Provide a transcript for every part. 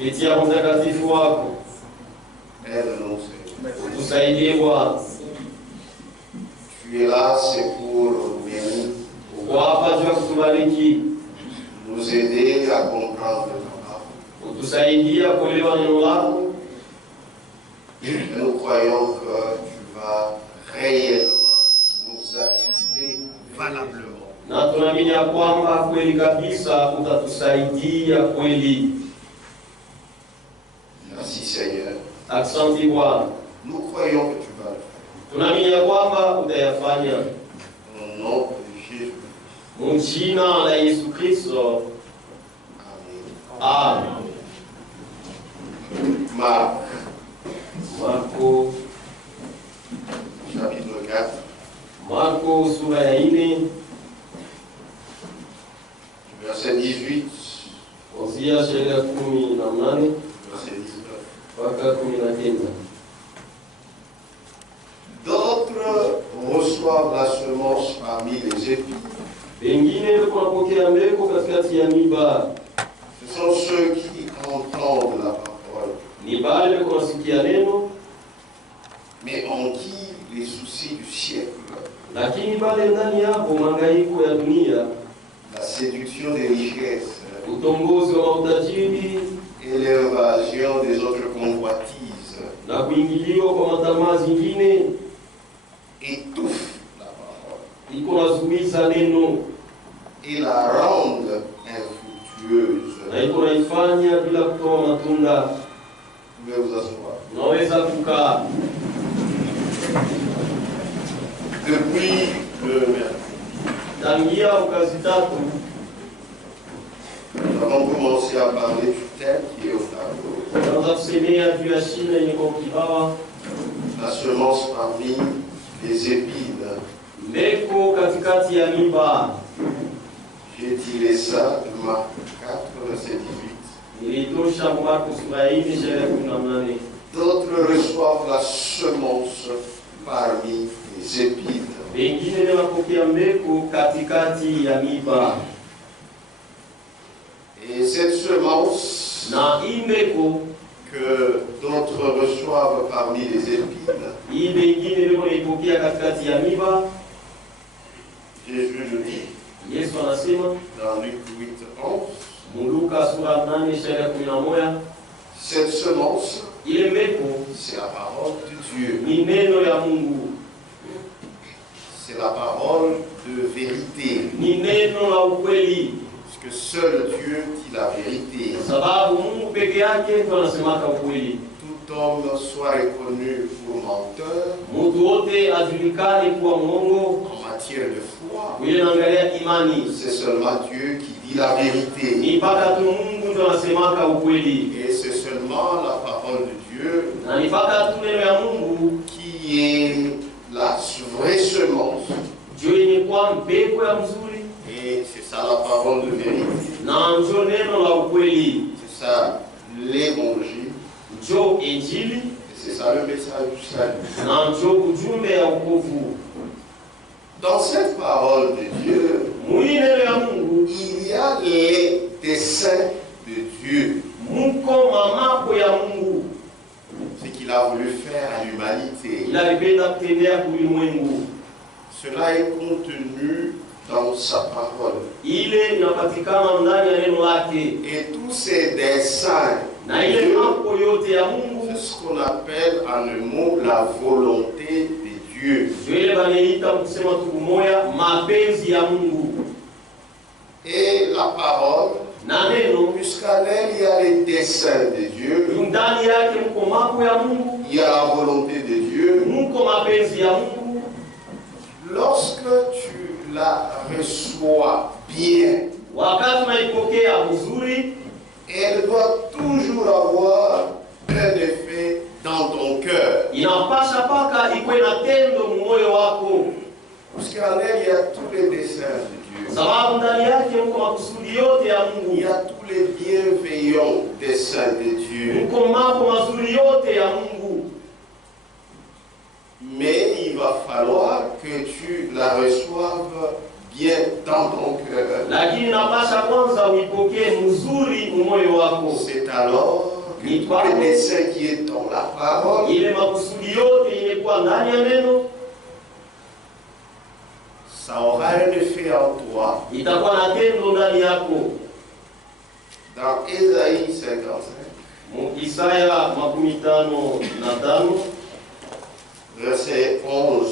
kupitia mtakatifu wako. Aide-nous, Seigneur. Tusaidie Bwana. Tu es là, c'est pour nous bénir, Uko hapa juu ya kutubariki, nous aider à comprendre ta parole. utusaidia kuelewa neno lako. Et nous croyons que tu vas réellement nous assister valablement. Na tunaamini ya kwamba kweli kabisa utatusaidia kweli. Merci Seigneur. Asante Bwana. Nous croyons que tu vas le faire. Tunaamini ya kwamba utayafanya. Au nom de Jésus. Mu jina la Yesu Kristo. Amen. Amen. Marko chapitre 4. Marko sura ya 4 Verset 18. kuanzia sheria 18 Verset 19. mpaka 19. D'autres reçoivent la semence parmi les épis. Wengine wanapokea mbegu katikati ya miiba. Ce sont ceux qui entendent la parole, Ni wale wanasikia neno, mais en qui les soucis du siècle, lakini pale ndani yapo mahangaiko ya dunia, la séduction des richesses utongozi wa utajiri et l'évasion des autres convoitises na kuingiliwa kwa matamaa zingine étouffent la parole iko nazuiza neno et la rendent infructueuse. na iko naifanya bila kutoa matunda. Vous pouvez vous asseoir. Unaweza kukaa. Depuis le mercredi, Tangia ukazi tatu nous avons commencé à parler du thème qui est au tableau. tunaanza kusemea juu ya shina yenye kwa kibawa, La semence parmi les épines. mbeko katikati ya miiba. J'ai tiré ça de Marc 4, verset 18. Nilitosha Marko sura ya 4 sheria 18. D'autres reçoivent la semence parmi les épines. Wengine wanapokea mbeko katikati ya miiba. Et cette semence Na hii mbeko que d'autres reçoivent parmi les épines, hii wengine wanaipokea katikati ya miiba. Jésus le dit Yesu anasema dans Luc 8, 11, Luka sura 8 sheria 11, cette semence, ile mbeko c'est la parole de Dieu. ni neno ya Mungu, C'est la parole de vérité. ni neno la ukweli, Parce que seul Dieu dit la vérité. kwa sababu Mungu peke yake ndiye anasemaka ukweli. Tout homme soit reconnu pour menteur Mtu wote ajulikane kuwa mwongo en matière de foi. ile naangalia imani, C'est seulement Dieu qui dit la vérité. ni mpaka tu Mungu ndiye anasemaka ukweli, Et c'est seulement la parole de Dieu na ni mpaka tu neno ya Mungu qui est la vraie semence. ndio yenye kuwa mbegu ya mzuri, Et c'est ça la parole de vérité. na ndio neno la ukweli, C'est ça l'évangile. ndio injili, Et c'est ça le message du salut. na ndio ujumbe ya wokovu. Dans cette parole de Dieu, Mwi neno ya Mungu il y a les desseins de Dieu. muko mamako ya Mungu, Ce qu'il a voulu faire à l'humanité. ila alipenda kutendea kulimwengu. Cela est contenu dans sa parole. Ile inapatikana ndani ya neno lake, Et tous ces desseins, na ile mambo yote ya Mungu c'est ce qu'on appelle en un mot la volonté de Dieu. ndio ile banaita kusema tu moya mapenzi ya Mungu. Et la parole, Na neno puisqu'en elle il y a les desseins de Dieu, ndani yake mko mambo ya Mungu, il y a la volonté de Dieu. mko mapenzi ya Mungu. Lorsque tu la reçois bien, Wakati unaipokea vizuri, elle doit toujours avoir un effet dans ton cœur. inapasha paka ikuwe na tendo moyo wako, Puisqu'en elle il y a tous les desseins de Dieu. sababu ndani yake mko makusudi yote ya Il Mungu, y a tous les bienveillants desseins de Dieu. mko mambo mazuri yote ya Mungu. Mais il va falloir que tu la reçoives bien dans ton cœur. Lakini inapasha kwanza uipokee mzuri moyo wako, C'est alors que tout le dessein qui est dans la parole, ile makusudi yote imekuwa ndani ya neno, ça aura un effet en toi. itakuwa na tendo ndani yako. Dans Ésaïe 55, Isaya 55 verset 11.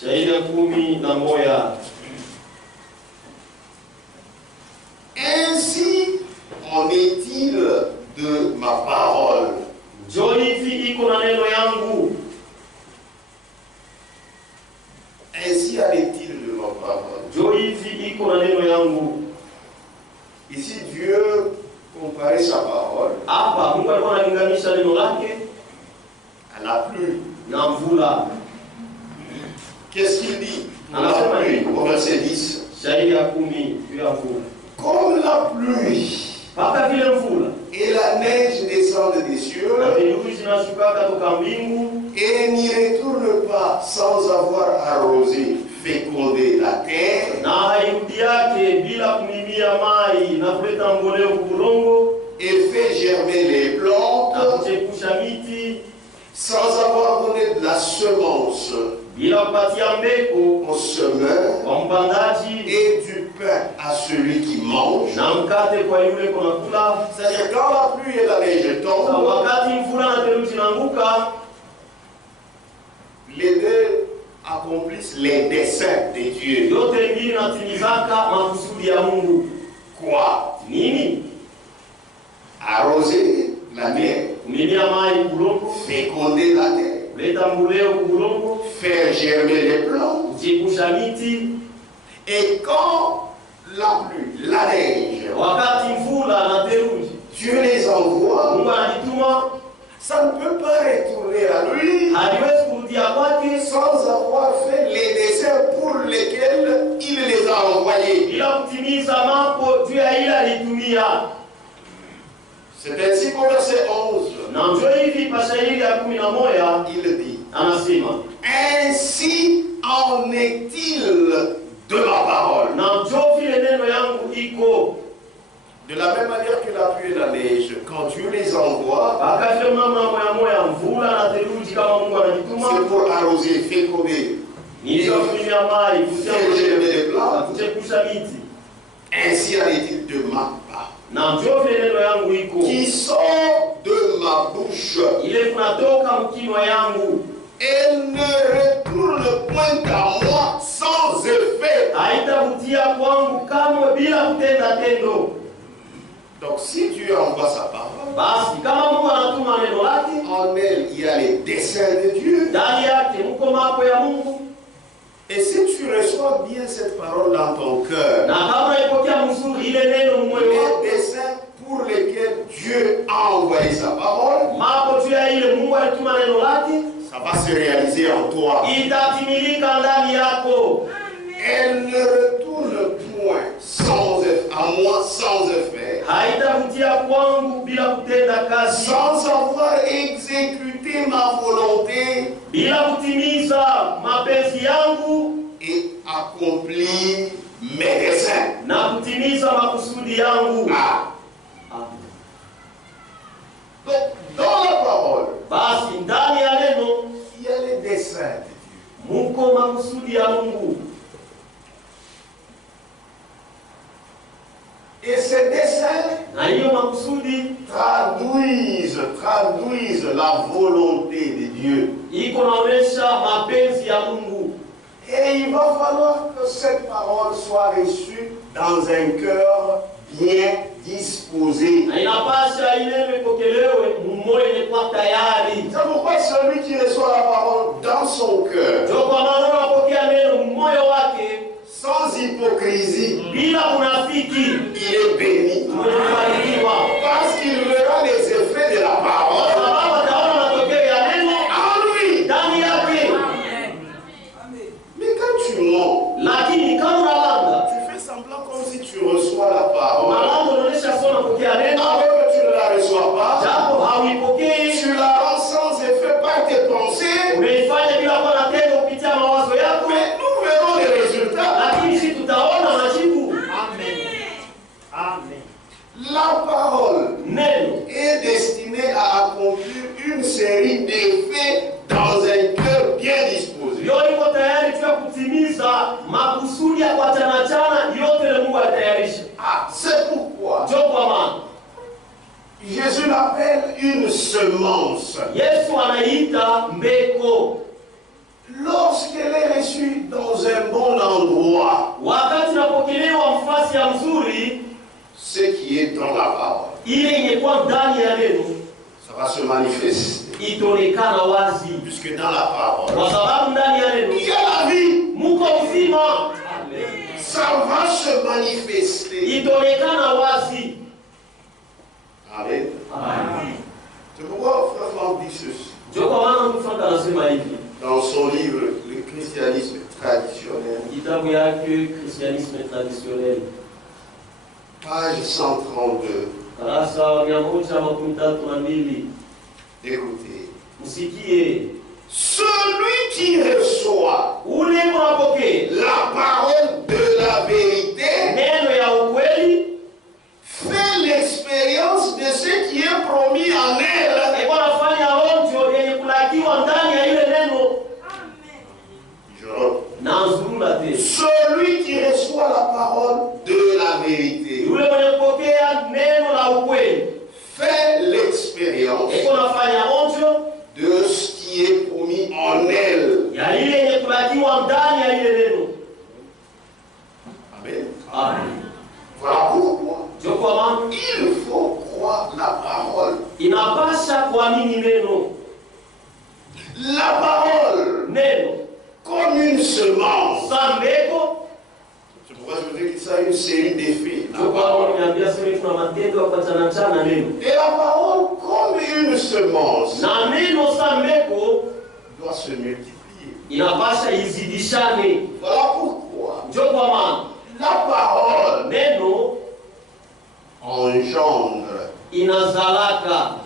shairi ya 11. Ainsi en est-il de ma parole. Jo hivi iko na neno yangu. Ainsi en est-il de ma parole. Jo hivi iko na neno yangu. Ici, Dieu comparait sa parole Hapa Mungu alikuwa analinganisha neno lake à la pluie. na mvula. Qu'est-ce qu'il dit? Alors, La pluie, au verset 10. Shairi ya 10 juu ya mvula. Comme la pluie Paka vile mvula et la neige descendent des cieux na theluji zinashuka toka mbingu et n'y retourne pas sans avoir arrosé, fécondé la terre na hairudi yake bila kumimia mai na kuleta mboleo kubulongo et fait germer les na plantes kuchepusha miti sans avoir donné de la semence bila kupatia mbeko au semeur kwa mpandaji et du pain à celui qui mange. na mkate kwa yule konakula. C'est-à-dire quand la pluie et la neige Sa tombent, wakati mvula na theluji inaanguka, les deux accomplissent les desseins de Dieu. yote mbili natimizaka makusudi ya Mungu. Quoi? Nini? Arroser la terre, Kumimia mai kubulongo, féconder la terre, kuleta mboleo kubulongo, faire germer les plantes. kuchepusha miti. Et quand la pluie, la neige, Wakati mvula na theluji Dieu les envoie, Mungu anajituma, ça ne peut pas retourner à lui haliwezi kurudia kwake sans avoir fait les desseins pour lesquels il les a envoyés. bila kutimiza mambo juu ya ile alitumia. C'est ainsi qu'au verset 11, Na njo hivi pa shairi ya 11 il dit, anasema, ainsi en est-il de ma parole. na njo vile neno yangu iko. De la même manière que la pluie et la neige, quand Dieu les envoie, Akavyo namna moya mvula na theluji kama Mungu anajituma, c'est pour arroser, féconder, ni za kumimia mai, kutia faire mboleo germer les na plantes. kuchepusha miti. Ainsi en est-il de ma part, Na njo vile neno yangu iko. qui sort de ma bouche. Ile kunatoka mkinwa yangu, Elle ne retourne point à moi sans effet. haitavutia kwangu kamwe bila kutenda tendo. Donc si Dieu envoie sa parole, Basi kama Mungu anatuma neno lake, en elle il y a les desseins de Dieu. ndani yake mko mambo ya Mungu. Et si tu reçois bien cette parole dans ton cœur, Na kama unaipokea mzuri ile neno moyo wako, les desseins pour lesquels Dieu a envoyé sa parole, mambo juu ya ile Mungu alituma neno lake, ça va se réaliser en toi. itatimilika ndani yako. Elle ne retourne point à moi sans effet, Haitavutia kwangu bila kutenda kazi, sans avoir exécuté ma volonté bila kutimiza mapenzi yangu et accompli mes desseins. na kutimiza makusudi yangu. Ah. Donc, dans la parole, Basi ndani ya neno il y a les desseins de Dieu. muko makusudi ya Mungu, Et ces desseins na hiyo makusudi traduisent la volonté de Dieu. iko naonesha mapenzi ya Mungu. Et il va falloir que cette parole soit reçue dans un cœur bien disposé. Na inapasha ineno ipokelewe mumoyo ilikuwa tayari. C'est pourquoi celui qui reçoit la parole dans son cœur, Ndio kwa maana unapokea neno mumoyo wake sans hypocrisie, bila unafiki, il est béni. umebarikiwa. Parce qu'il verra les effets de la Kwa parole sababu ataona matokeo ya neno en lui. ndani yake. Mais quand tu mens, Lakini kama unalanga, tu fais semblant comme si tu reçois la parole, unalanga unaonesha sio unapokea neno, alors que tu ne la reçois pas, japo hauipokei, tu la rends sans effet par tes pensées, umeifanya bila kuwa na tendo kupitia mawazo yako, mais nous verrons les résultats. lakini si tutaona majibu. La série d'effets dans un cœur bien disposé. Yo iko tayari tu kutimiza makusudi ya kuachana chana yote ile Mungu alitayarisha. Ah, c'est pourquoi Ndio kwa maana Jésus l'appelle une semence. Yesu anaita mbeko. Lorsqu'elle est reçue dans un bon endroit, Wakati napokelewa mfasi ya mzuri, ce qui est dans la parole, ile ingekuwa ndani ya neno ça va se manifester. itaonekana wazi. Puisque dans la parole, Kwa sababu ndani ya neno il y a la vie. muko uzima. Ça va se manifester. Itaonekana wazi. Amen. Amen. C'est pourquoi Frère Franck dit ceci. Ndio kwa maana mtu Frank anasema hivi. Dans son livre, Le christianisme traditionnel, Kitabu yake Christianisme traditionnel. page 132. Karasa wa 132. Écoutez. Msikie. Celui qui reçoit Ule unapokea la parole de la vérité neno ya ukweli, fait l'expérience de ce qui est promis en elle. iko nafanya onjo yenye kulakiwa ndani ya ile neno. Je repars. Na nzurula te. Celui qui reçoit la parole de la vérité Yule mwenye kupokea neno la ukweli, fait l'expérience iko nafanya onjo de ce qui est promis en elle. ya ile yenye kulakiwa ndani ya ile neno. Amen. Amen. Voilà pourquoi Ndio kwa maana il faut croire la parole. inapasha kuamini neno. La parole Neno comme une semence. sa mbeko. C'est pourquoi je vous dis que ça a une série d'effets. Ndio kwa maana niambia sasa tuna matendo ya kuachana chana neno. Et la parole comme une semence Na neno sa mbeko doit se multiplier. inapasha izidishane. Voilà pourquoi Ndio kwa maana la parole neno engendre. inazalaka,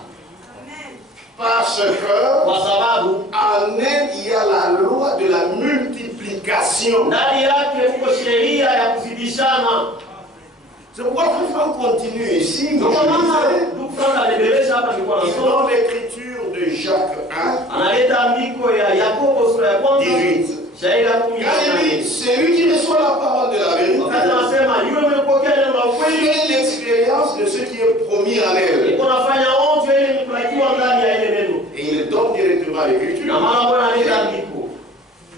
Parce que kwa sababu en elle, il y a la loi de la multiplication. ndani yake uko sheria ya kuzidishana. C'est pourquoi le frère continue ici. Ndio Comme kwa je maana disais, ndugu Frank aliendeleza hapa, nilikuwa il nasoma, donne l'écriture de Jacques 1, analeta andiko ya Yakobo sura ya kwanza 18. shairi ya Quand il 18. dit, celui qui reçoit la parole de la Wakati vérité anasema yule mwenye kupokea neno la ukweli, fait l'expérience de ce qui est promis en elle. iko nafanya onjo ile nikulakiwa ndani ya ile neno. Et il donne directement l'écriture. Na maana Bwana analeta andiko.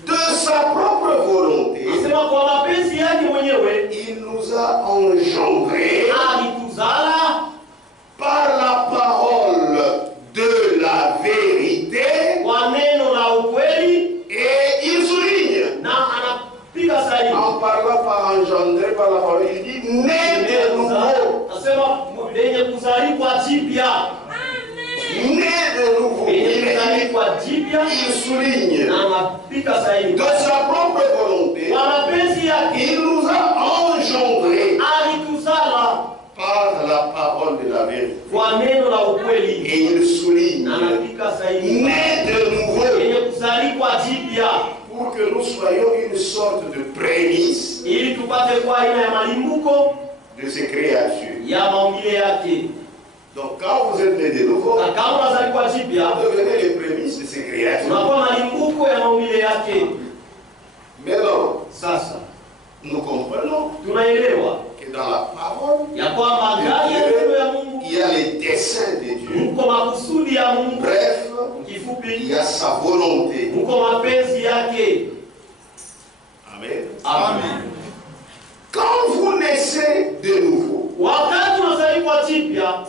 De sa propre volonté, Anasema kwa mapenzi yake mwenyewe il nous a engendrés alituzala par la parole de la vérité. kwa neno la ukweli, Et il souligne, na anapiga sahihi. en parlant par engendré par la parole, il dit né de nouveau. Anasema lenye kuzaliwa jipya, Né de nouveau. lenye kuzaliwa jipya, Il souligne, na anapiga sahihi. de sa propre volonté, Kwa mapenzi yake il nous a engendrés alituzala par la parole de la vérité. kwa neno la ukweli, Et il souligne, na anapiga sahihi. né de nouveau, Lenye kuzaliwa jipya, pour que nous soyons une sorte de prémisse ili tupate kwa aina ya malimbuko de ces créatures. ya maumbile yake. Donc quand vous êtes né de nouveau, Na kama unazaliwa jipya, vous devenez les prémices de ces créatures. unakuwa malimbuko ya maumbile yake. Mais non, Sasa nous comprenons tunaelewa que dans la parole, ya kwamba ndani ya neno ya Mungu il y a les desseins de Dieu. mko makusudi ya Mungu. Bref, il Kifupi, y a sa volonté. mko mapenzi yake. Amen. Amen. Quand vous naissez de nouveau, Wakati unazaliwa jipya,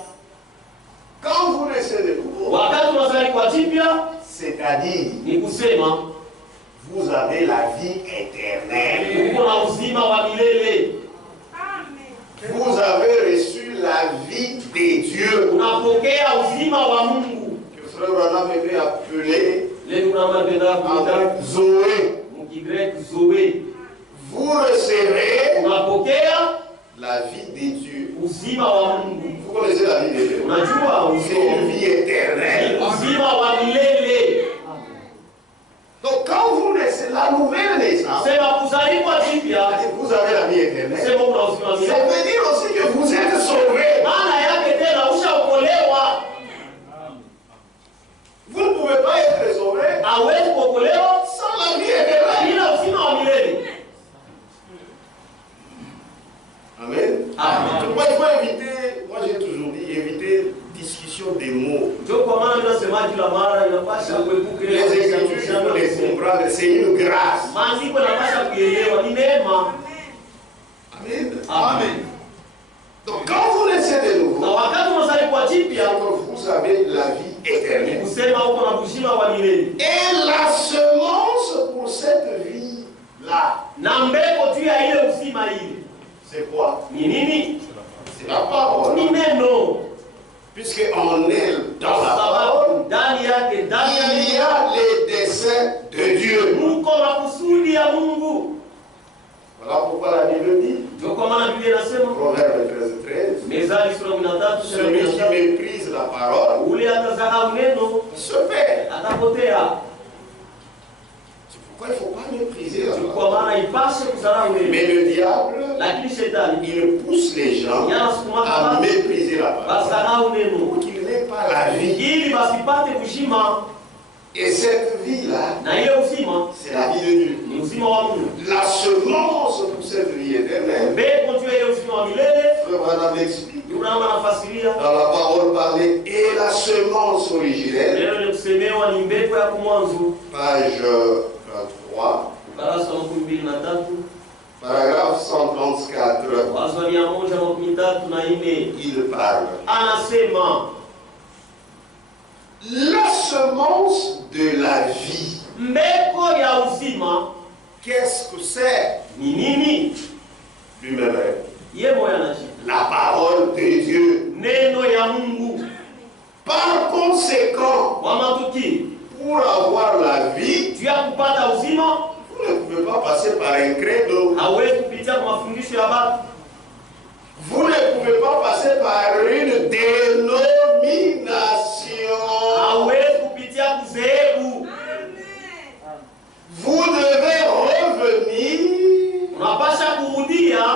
quand vous naissez de nouveau, wakati unazaliwa jipya c'est-à-dire ni kusema vous avez la vie éternelle. uko na uzima wa milele. Vous avez reçu la vie de Dieu. Unapokea uzima wa Mungu. Que Frère Branham aimait appeler Leo tunapenda kuita avec Zoé. mkigreki zoe. Vous recevrez Unapokea la vie de Dieu. uzima wa Mungu. Vous connaissez la vie de Dieu. Unajua C'est une uzima vie éternelle. ni uzima wa milele. Donc quand vous naissez, la nouvelle naissance, Sema kuzaliwa jipya, vous avez la vie éternelle. sema una uzima wa Ça milele. veut dire aussi que vous êtes sauvés. Maana yake tena ushaokolewa. Vous ne pouvez mots. Ndio kwa maana tunasema kila mara inapasha kuepuka Les Écritures, il faut les comprendre, c'est une grâce. maandiko yanapasha kuelewa, ni neema. Amen. Amen. Donc quand vous naissez de Na nouveau, wakati unazali kwa jipya, vous avez la vie éternelle. kusema uko na uzima wa milele. Et la semence pour cette vie-là, Na mbegu juu ya ile uzima ile. c'est quoi? Ni nini? C'est la parole. Ni neno. Puisque en elle, dans la parole, Sababu ndani yake, ndani ya il y a les desseins de Dieu. Mungu makusudi ya Mungu. Voilà pourquoi la Bible dit, Ndio kwa maana Biblia inasema Proverbe 13, Mezali sura 13 celui qui méprise la parole ule atazarau neno se perd. atapotea. C'est pourquoi il ne faut pas mépriser la Kwa parole. maana ipashe kuzarau neno. Mais le diable, Lakini shetani il pousse les gens à mépriser la parole bazarau neno pour qu'ils n'aient pas la vie. ili basipate kushima, Et cette vie-là, na ile uzima c'est la vie de Dieu. ni uzima wa Mungu. La semence pour cette vie éternelle, Mbegu juu ya ile uzima wa milele, Frère Branham explique, Yunama anafasiria dans la parole parlée, et la semence originelle, neno ni kusemewa ni mbegu ya kumwanzo, page 3, ukurasa wa 23, paragraphe 134, wazo wa 134, il parle. anasema La semence de la vie, mbegu ya uzima qu'est-ce que c'est? ni nini? Lui-même répond. Ye moya anajibu, La parole de Dieu. neno ya Mungu. Par conséquent, Kwa matukio pour avoir la vie, juu ya kupata uzima, vous ne pouvez pas passer par un credo. hauwezi kupitia kwa mafundisho ya watu, Vous ne pouvez pas passer par une dénomination. hauwezi kupitia kuzehebu. Vous devez revenir Unapasha kurudia à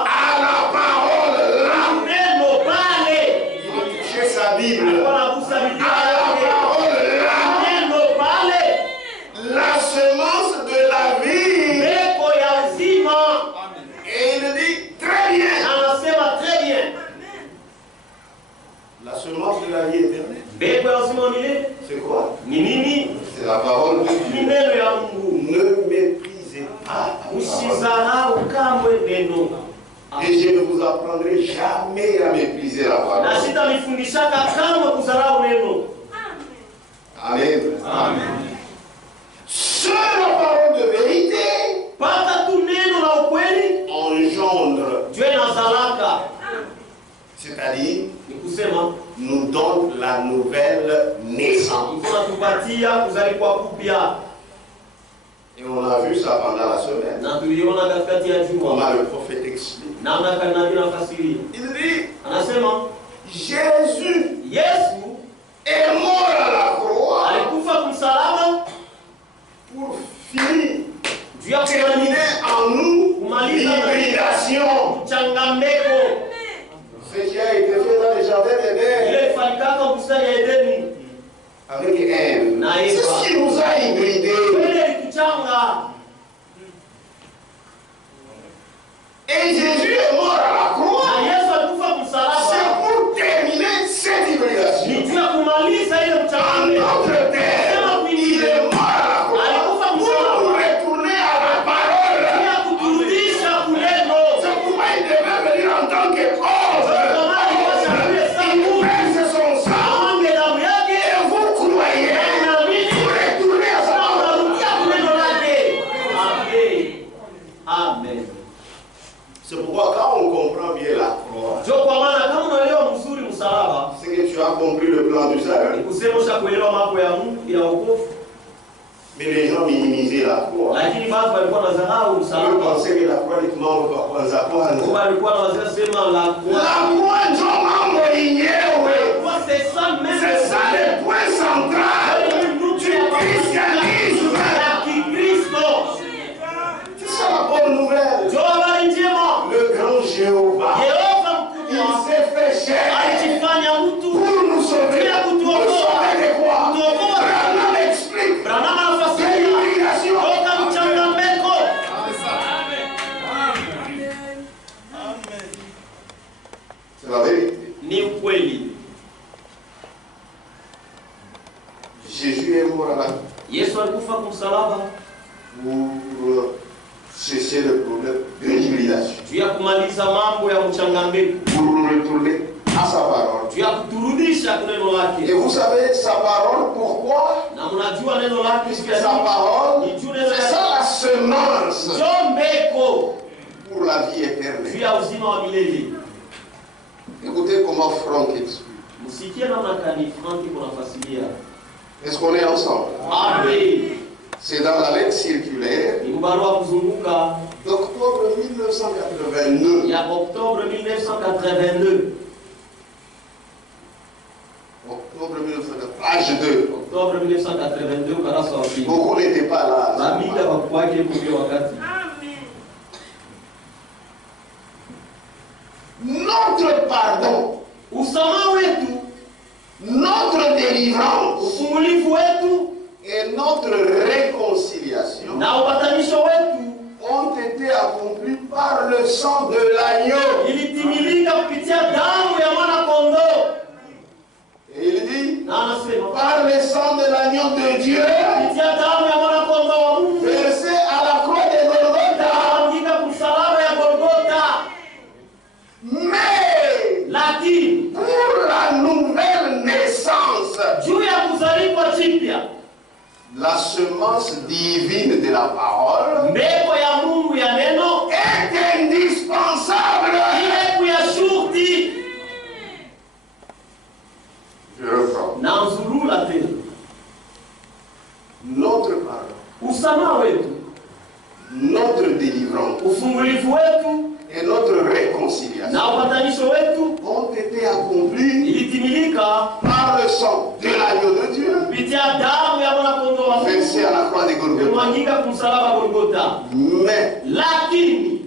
la parole là. neno pale. Il faut toucher sa Bible. Alikuwa anagusa À Biblia la yake. parole là. Neno pale, La semence de la vie. mbegu ya uzima. Et il dit très bien. Anasema très bien, La semence de la vie éternelle. mbegu ya uzima wa milele C'est quoi? ni nini? C'est la parole de Ni Dieu. neno ya Mungu. Ne méprisez pas la parole. Usizarau kamwe neno. Et je ne vous apprendrai jamais à mépriser la Na parole. sitanifundishaka kamwe kuzarau neno. Amen. Amen. Seule la parole de vérité Pata tu neno la ukweli engendre, jue na zalaka, c'est-à-dire ni kusema nous donne la nouvelle naissance. iko natupatia kuzaliwa kupya, Et on a vu ça pendant la semaine. na tuliona katikati ya juma Comment le prophète explique. namna kanabii nafasiria, Il dit, anasema Jésus Yesu est mort à la croix alikufa kumsalaba pour finir, juu ya terminer en nous kumaliza l'hybridation. mchangambeko Ce qui a été fait dans le jardin d'Éden ile ifanyikaka bustani ya Edeni avec Ève. na C'est Eva, ce qui nous a hybridés. ile ilikuchanga. Et Jésus est mort à la croix. Na Yesu alikufa kumsalaba C'est pour terminer cette hybridation. ni juu ya kumaliza ile En mchangambeko. notre terre, il est mort à la croix pour nous retourner à la parole. Pia kuturudisha kuneno. C'est pourquoi il devait venir en tant que cause. Il verse son sang Aonge damu yake et vous croyez. na naamini Vous retournez à sa na parole. unarudia kuneno lake. Amen. Amen. C'est pourquoi quand on comprend bien la croix, Ndio kwa maana kama unaelewa mzuri msalaba, c'est que tu as compris le plan du ni salut. kusema ushakuelewa mambo ya Mungu ya wokovu, Mais les gens minimisaient la croix. lakini watu walikuwa na dharau Ils msalaba. pensaient que la croix ni mambo kwa kwanza kwanza. Kwa walikuwa na wazee sema la La croix ndio mambo yenyewe. kwa c'est ça même. C'est ça le point central du christianisme. Ya Kikristo. C'est ça la bonne nouvelle. Ndio habari njema. Le grand Jéhovah, Yehova il mkubwa s'est fait chair alijifanya mtu pour nous sauver. Bila Nous kutuokoa. sauver de quoi? Kutuokoa. Branham explique. Branham anafasiria L'hybridation. toka mchangambeko. C'est la vérité. Jésus est mort à la croix Yesu alikufa kwa msalaba pour cesser le problème de l'hybridation, juu ya kumaliza mambo ya mchanganyiko, pour nous retourner à sa parole. juu ya kuturudisha kwa neno Et lake. vous savez, sa parole, pourquoi? Na mnajua neno lake Puisque sa parole, c'est ça la semence ndio mbeko pour la vie juu éternelle. ya uzima wa milele. Écoutez comment Franck explique. Msikie namna gani Franki kunafasiria. Est-ce qu'on est ensemble? Amen. C'est dans la lettre circulaire Ni barua kuzunguka d'octobre 1982. ya Oktobre 1982. Octobre 1982, page 2. Oktobre 1982 ukurasa wa pili. Beaucoup n'étaient pas là. Ramida wakwake kwa wakati. Notre pardon, Usamaha wetu, notre délivrance ufungulivu wetu et notre réconciliation na upatanisho wetu ont été accomplis par le sang de l'agneau. ilitimilika kupitia damu ya mwana kondoo. Et il dit, Na anasema par le sang de l'agneau de Dieu, kupitia damu ya mwana kondoo wa Mungu versé à la croix de Golgotha. katika msalaba ya Golgotha. Mais Lakini pour la nouvelle naissance, juu ya kuzaliwa chipya, la semence divine de la parole mbegu ya Mungu ya neno est indispensable. ile kuyashurti Je reprends. na nzurula tena. Notre pardon, Usamaha wetu, notre délivrance ufungulivu wetu et notre réconciliation na upatanisho wetu ont été accomplis ilitimilika par le sang de l'agneau de Dieu, kupitia damu ya mwana kondoo wa versé Mungu à la croix de Golgotha. kumwagika kumsalaba Golgotha. Mais Lakini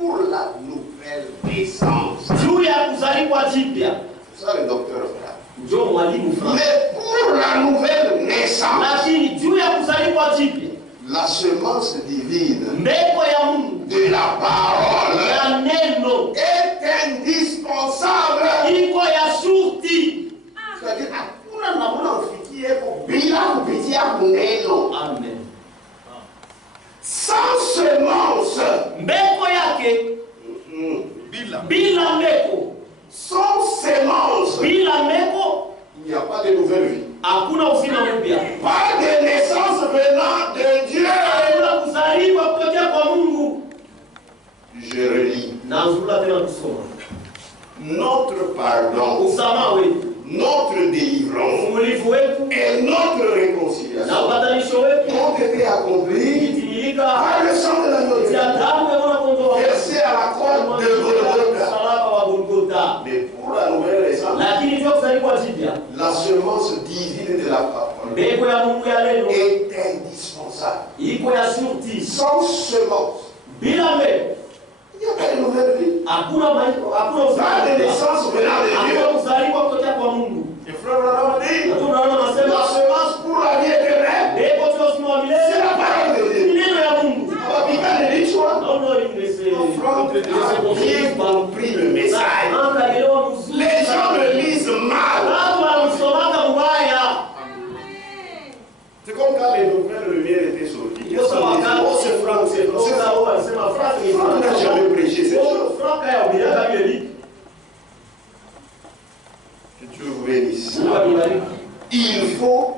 pour la nouvelle naissance, juu ya kuzaliwa chipya, c'est ça le docteur frère. ndio mwalimu fulani. Mais pour la nouvelle naissance, Lakini juu ya kuzaliwa chipya, la semence divine mbegu ya Mungu de la parole ya neno est indispensable. iko ya shurti. C'est-à-dire, hakuna namna ufikie bila kupitia kuneno. Amen. Sans semence, Mbegu yake bila mbegu, sans semence, bila mbegu il n'y a pas de nouvelle vie. hakuna uzima mpya. Pas de naissance venant de Dieu. Hakuna kuzaliwa kutokea kwa Mungu. Je relis. Na nzula tena kusoma. Notre pardon, Usamaha wetu, notre délivrance ufungulivu wetu et notre na réconciliation upatanisho wetu ont été accomplis ilitimilika par le sang de l'agneau de Dieu, kupitia damu ya mwana kondoo wa Mungu versé à la croix de Golgotha. msalaba wa Golgotha. Mais pour la nouvelle naissance, Lakini juu ya kuzaliwa chipya, la semence divine de la parole mbegu ya Mungu ya neno est indispensable. iko ya shurti. Sans semence, Bila mbegu il n'y a pas de nouvelle vie. hakuna maisha, hakuna uzima Pas de mpya. naissance venant de Dieu. Hakuna kuzaliwa kutokea kwa Mungu. Et frère Branham dit, Na tu unaona la nasema semence pour la vie éternelle, mbegu tu uzima wa c'est milele la parole de ni Dieu. neno ya Mungu. Ababika ne dit quoi? Non, non, il me laisse. Franck a bien compris le message. Les gens le lisent mal. C'est comme quand les nouvelles lumières étaient sorties. Qu'est-ce qu'on dit? Oh, c'est Franck, c'est Franck. Franck n'a jamais prêché cette chose. Que Dieu vous bénisse. Il faut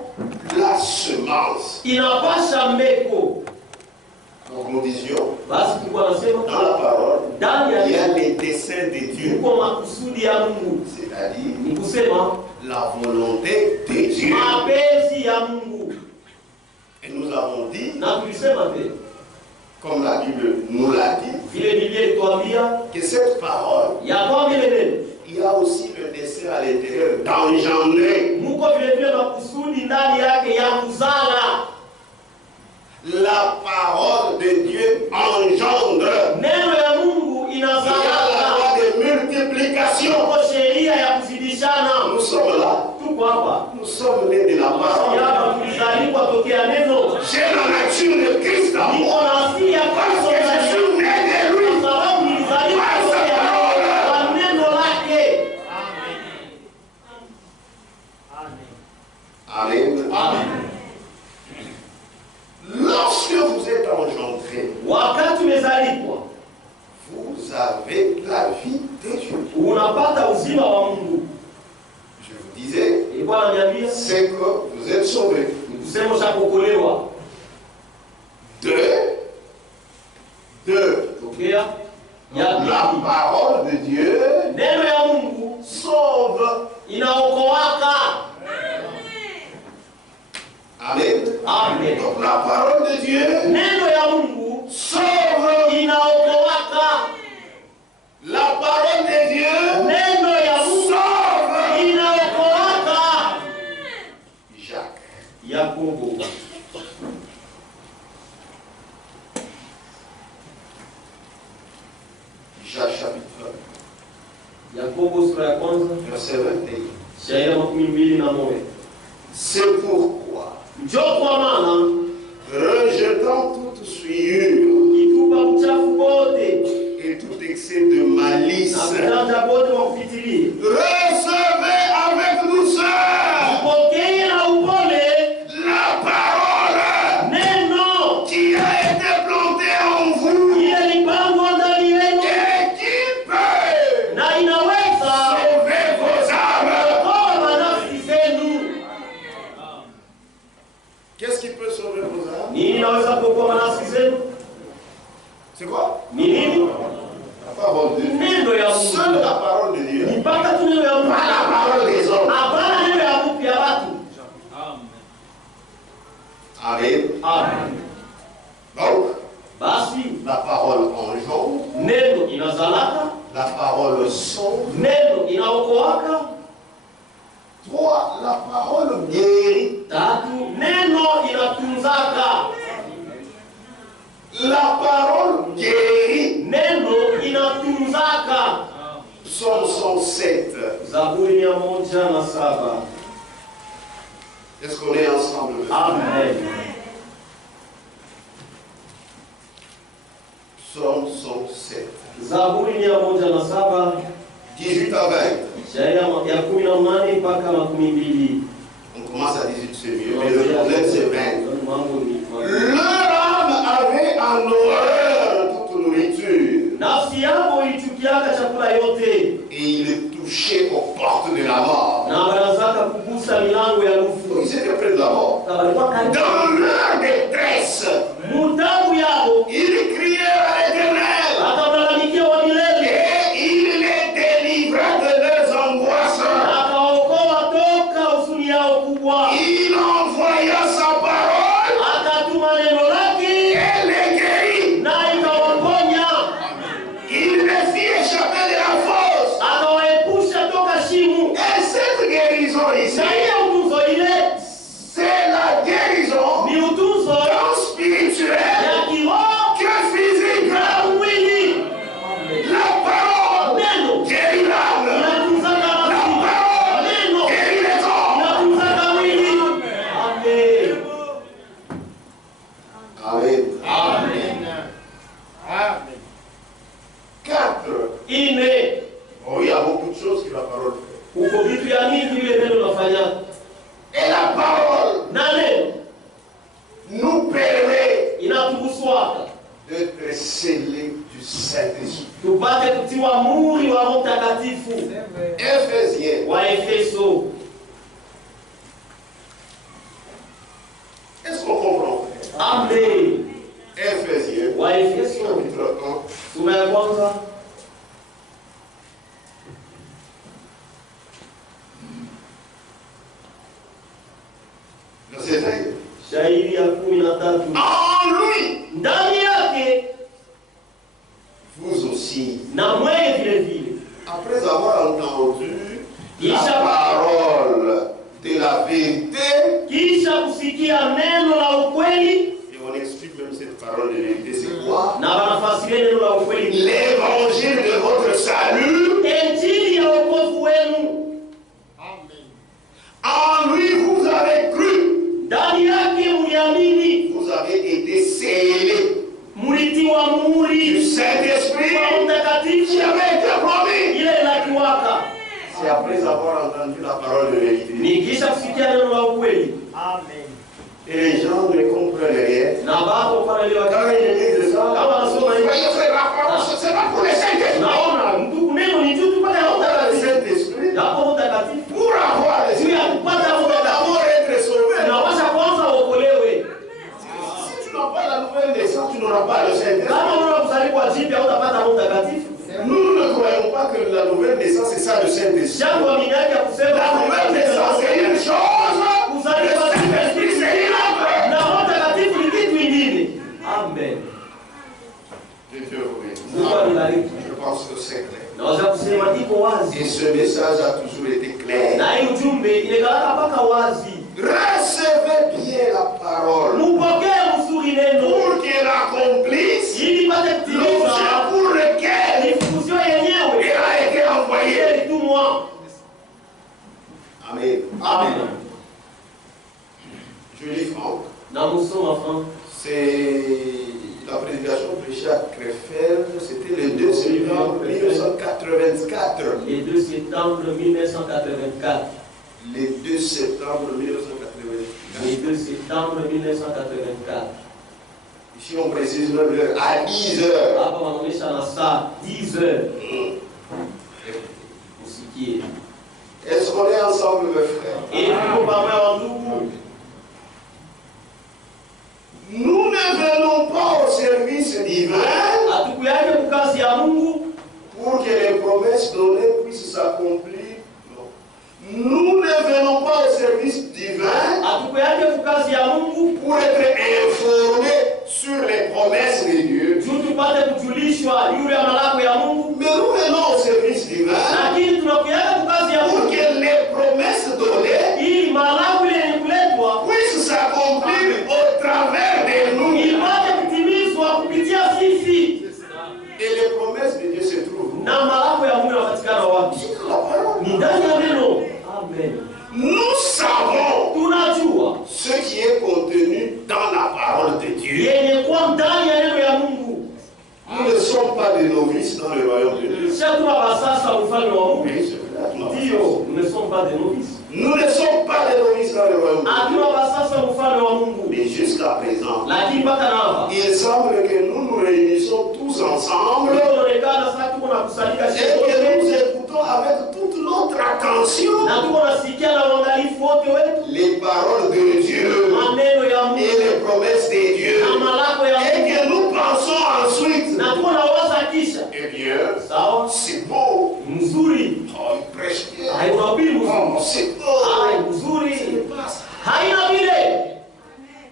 la semence. Inapasha mbeko. Donc nous disions, Basi tulikuwa nasema dans la parole, ndani ya il y a les desseins de Dieu. yuko makusudi ya Mungu, C'est-à-dire ni kusema la volonté de Dieu. mapenzi ya Mungu. Et nous avons dit, Na tulisema tena comme la Bible nous l'a dit, vile Biblia ilituambia que cette parole, ya kwamba ile neno il y a aussi le dessein à l'intérieur d'engendrer. muko vile vile makusudi ndani yake ya kuzala. La parole de Dieu engendre. Neno ya Mungu Il y a la inazala. loi de multiplication. Tuko sheria ya kuzidishana. Nous sommes là. Tuko hapa. Nous sommes nés de la parole. Hapa tulizaliwa tokea neno. J'ai la nature de Christ en Niko moi. na asili ya Parce Kristo que je ndani suis yangu. né de lui. Kwa sababu nilizaliwa tokea kwa neno lake. Amen. Amen. Lorsque vous êtes engendré, Wakati umezalikwa, vous avez la vie de Dieu. unapata uzima wa Mungu. Je vous disais, Ilikuwa ananiambia c'est que vous êtes sauvés. ni kusema ushakokolewa. Tokea ya La pili, parole de Dieu neno ya Mungu sauve. inaokoaka. Amen. Amen. Donc la parole de Dieu Neno ya Mungu sauve. inaokoaka. La parole de Dieu Neno ya Mungu sauve. inaokoaka. Jacques. Yakobo. Jacques chapitre Yakobo sura ya kwanza 1, verset 21. shairi ya 21. C'est pourquoi, Njoo kwa maana rejetant toute souillure kitupa uchafu wote et tout excès de malice, na kutanja wote wa kupitilia, recevez avec douceur pokea na upole la parole neno qui a été plantée en vous ile lipandwa ndani yenu et qui peut na inaweza sauver vos âmes. kuokoa nafsi zenu. Qu'est-ce qui peut sauver vos âmes? Nini inaweza kuokoa nafsi zenu? C'est quoi? Ni nini? La parole de Dieu. Neno ya Seule Mungu. la parole de Dieu. Ni mpaka tu neno ya Mungu. Pas la parole des hommes. Hapana neno ya Mungu ya watu. Amen. Amen. Donc, Basi la parole engendre, neno inazalaka, la parole sauve. neno inaokoaka. 3. La parole guérit. Tatu, neno inatunzaka. La parole guérit. Neno inatunzaka. Psaume 107. Zaburi 107. Est-ce qu'on est ensemble? Amen. Psaume 107. Zaburi 107 18 à 20. shairi ya 18 mpaka 12. On commence à 18, c'est mieux. Mais le problème, c'est 20. Mambo ni Leur âme avait en horreur toute nourriture. nafsi yako ilichukiaka chakula yote Et il touchait aux portes de la mort. na barazaka kugusa milango ya Donc, lufu. ils étaient près de la mort. Walikuwa karibu. Dans leur détresse, Mutabu yao ils crièrent à l'Éternel. akamlalamikia wa milele, Et il les délivra de leurs angoisses. akaokoa toka huzuni yao kubwa, Il envoya sa parole akatuma neno lake et les guérit. na ikawaponya, Il les fit échapper de la fosse. akawaepusha toka shimu. Et cette guérison ici, Na hiyo utunzo ile c'est la guérison ni utunzo tant spirituelle ya kiroho que physique. na mwili. La parole Neno guérit l'âme. inatunzaka La nafsi, parole neno guérit les hommes. inatunzaka mwili. Amen. Amen. Amen. 4. Ine Oh, il y a beaucoup de choses que la parole fait. uko vitu ya mingi vile neno nafanya Et la parole na neno nous permet inatuguswaka d'être scellés du Saint-Esprit. tupate kutiwa muhuri wa Roho Mtakatifu. Éphésiens. Wa Efeso. Est-ce qu'on comprend? Amen. Éphésiens. Wa Efeso Chapitre 1. sura ya kwanza Verset 20. shairi ya 13. En lui, Ndani yake vous aussi, na mweye vile vile, après avoir entendu la Isha. parole de la vérité, kisha kusikia neno la ukweli, et on explique même cette parole de vérité, c'est quoi? na wanafasiria neno la ukweli, L'évangile de votre salut. injili ya wokovu wenu. En lui, vous avez cru. Ndani yake mliamini, Vous avez été scellés mlitiwa du muhuri Saint-Esprit wa Roho qui Mtakatifu, avait été promis. ile inakiwaka. C'est après avoir entendu la parole de vérité. Nikisha kusikia neno la ukweli. Amen. Et les gens ne comprennent rien. Na bado wanaelewa Quand ils lisent ça, kama wanasoma hivi. la parole, c'est pas pour les Saint-Esprit. Naona mtu neno ni tu tupate roho Le mtakatifu. Saint-Esprit, Hapo mtakatifu. pour avoir le Juu ya Saint-Esprit, kupata roho il faut mtakatifu. d'abord être sauvé. Unaweza kwanza uokolewe. Si tu n'as pas la nouvelle naissance, tu n'auras pas le Saint-Esprit. Kama unataka kuzaliwa jipya utapata roho mtakatifu. Nous ne croyons pas que la nouvelle naissance, c'est ça le Saint-Esprit. Jambo aminiaki ya kusema La nouvelle naissance, c'est une chose. kuzaliwa Le Saint-Esprit, c'est une autre. na roho mtakatifu ni kitu kingine. Amen. Que Dieu vous bénisse. Mungu anibariki. Je pense que c'est clair. Naweza kusema iko wazi. Et ce message a toujours été clair. Na hii ujumbe inakalaka mpaka wazi. Recevez bien la parole Mupokee mzuri neno pour qu'elle accomplisse ili pate l'objet kutimiza pour lequel difusion yenyewe elle a été envoyée. ilitumwa. Amen. Amen. Je lis Franck. Na musoma Franck. C'est la prédication prêchée à Krefeld. C'était le 2 septembre 1984. Le 2 septembre 1984. Le 2 septembre 1984. Le 2 septembre 1984. Ici, on précise même l'heure à 10 heures. Hapa wanaonyesha na saa 10 heures. Usikie. Est-ce qu'on est ensemble, mes frères? Et tuko pamoja wa ndugu. Nous ne venons pas au service divin Hatukuyake kukazi ya Mungu pour que les promesses données puissent s'accomplir. Non. Nous ne venons pas au service divin hatukuyake kukazi ya Mungu pour être informés sur les promesses de Dieu. juu tupate kujulishwa yule ya malako ya Mungu, Mais nous venons au service divin lakini tunakuyaka kukazi ya pour Mungu que les promesses données ili malako ile yenye kuletwa puissent s'accomplir au travers de nous. ipate kutimizwa kupitia sisi. Et les promesses de Dieu se trouvent. Na malako ya Mungu yanapatikana wapi? La parole. Ni ndani ya neno. Amen. Nous savons Tunajua ce qui est contenu dans la parole de Dieu. yenye kuwa ndani ya neno ya Mungu. Nous ne sommes pas des novices dans le royaume de Dieu. Sisi tuna basasa ufalme wa Mungu. Oui, c'est vrai. Ndio, nous ne sommes pas des novices. Nous ne sommes pas des novices dans le royaume de Dieu. Hatuna basasa ufalme wa Mungu. Mais jusqu'à présent, Lakini mpaka hapa il semble que nous nous réunissons tous ensemble tunaonekana sasa tuko na kusanyika et que nous sisi écoutons avec toute notre attention na tuko nasikia na uangalifu wote wetu les paroles de Dieu maneno ya et Mungu les promesses de Dieu. na malako ya Et Mungu, que nous pensons ensuite, na tuko na waza kisha eh bien, sawa c'est beau. mzuri, Oh, il prêche bien. hainabili Oh, mzuri, c'est beau. hai Ce mzuri, n'est pas ça. haina vile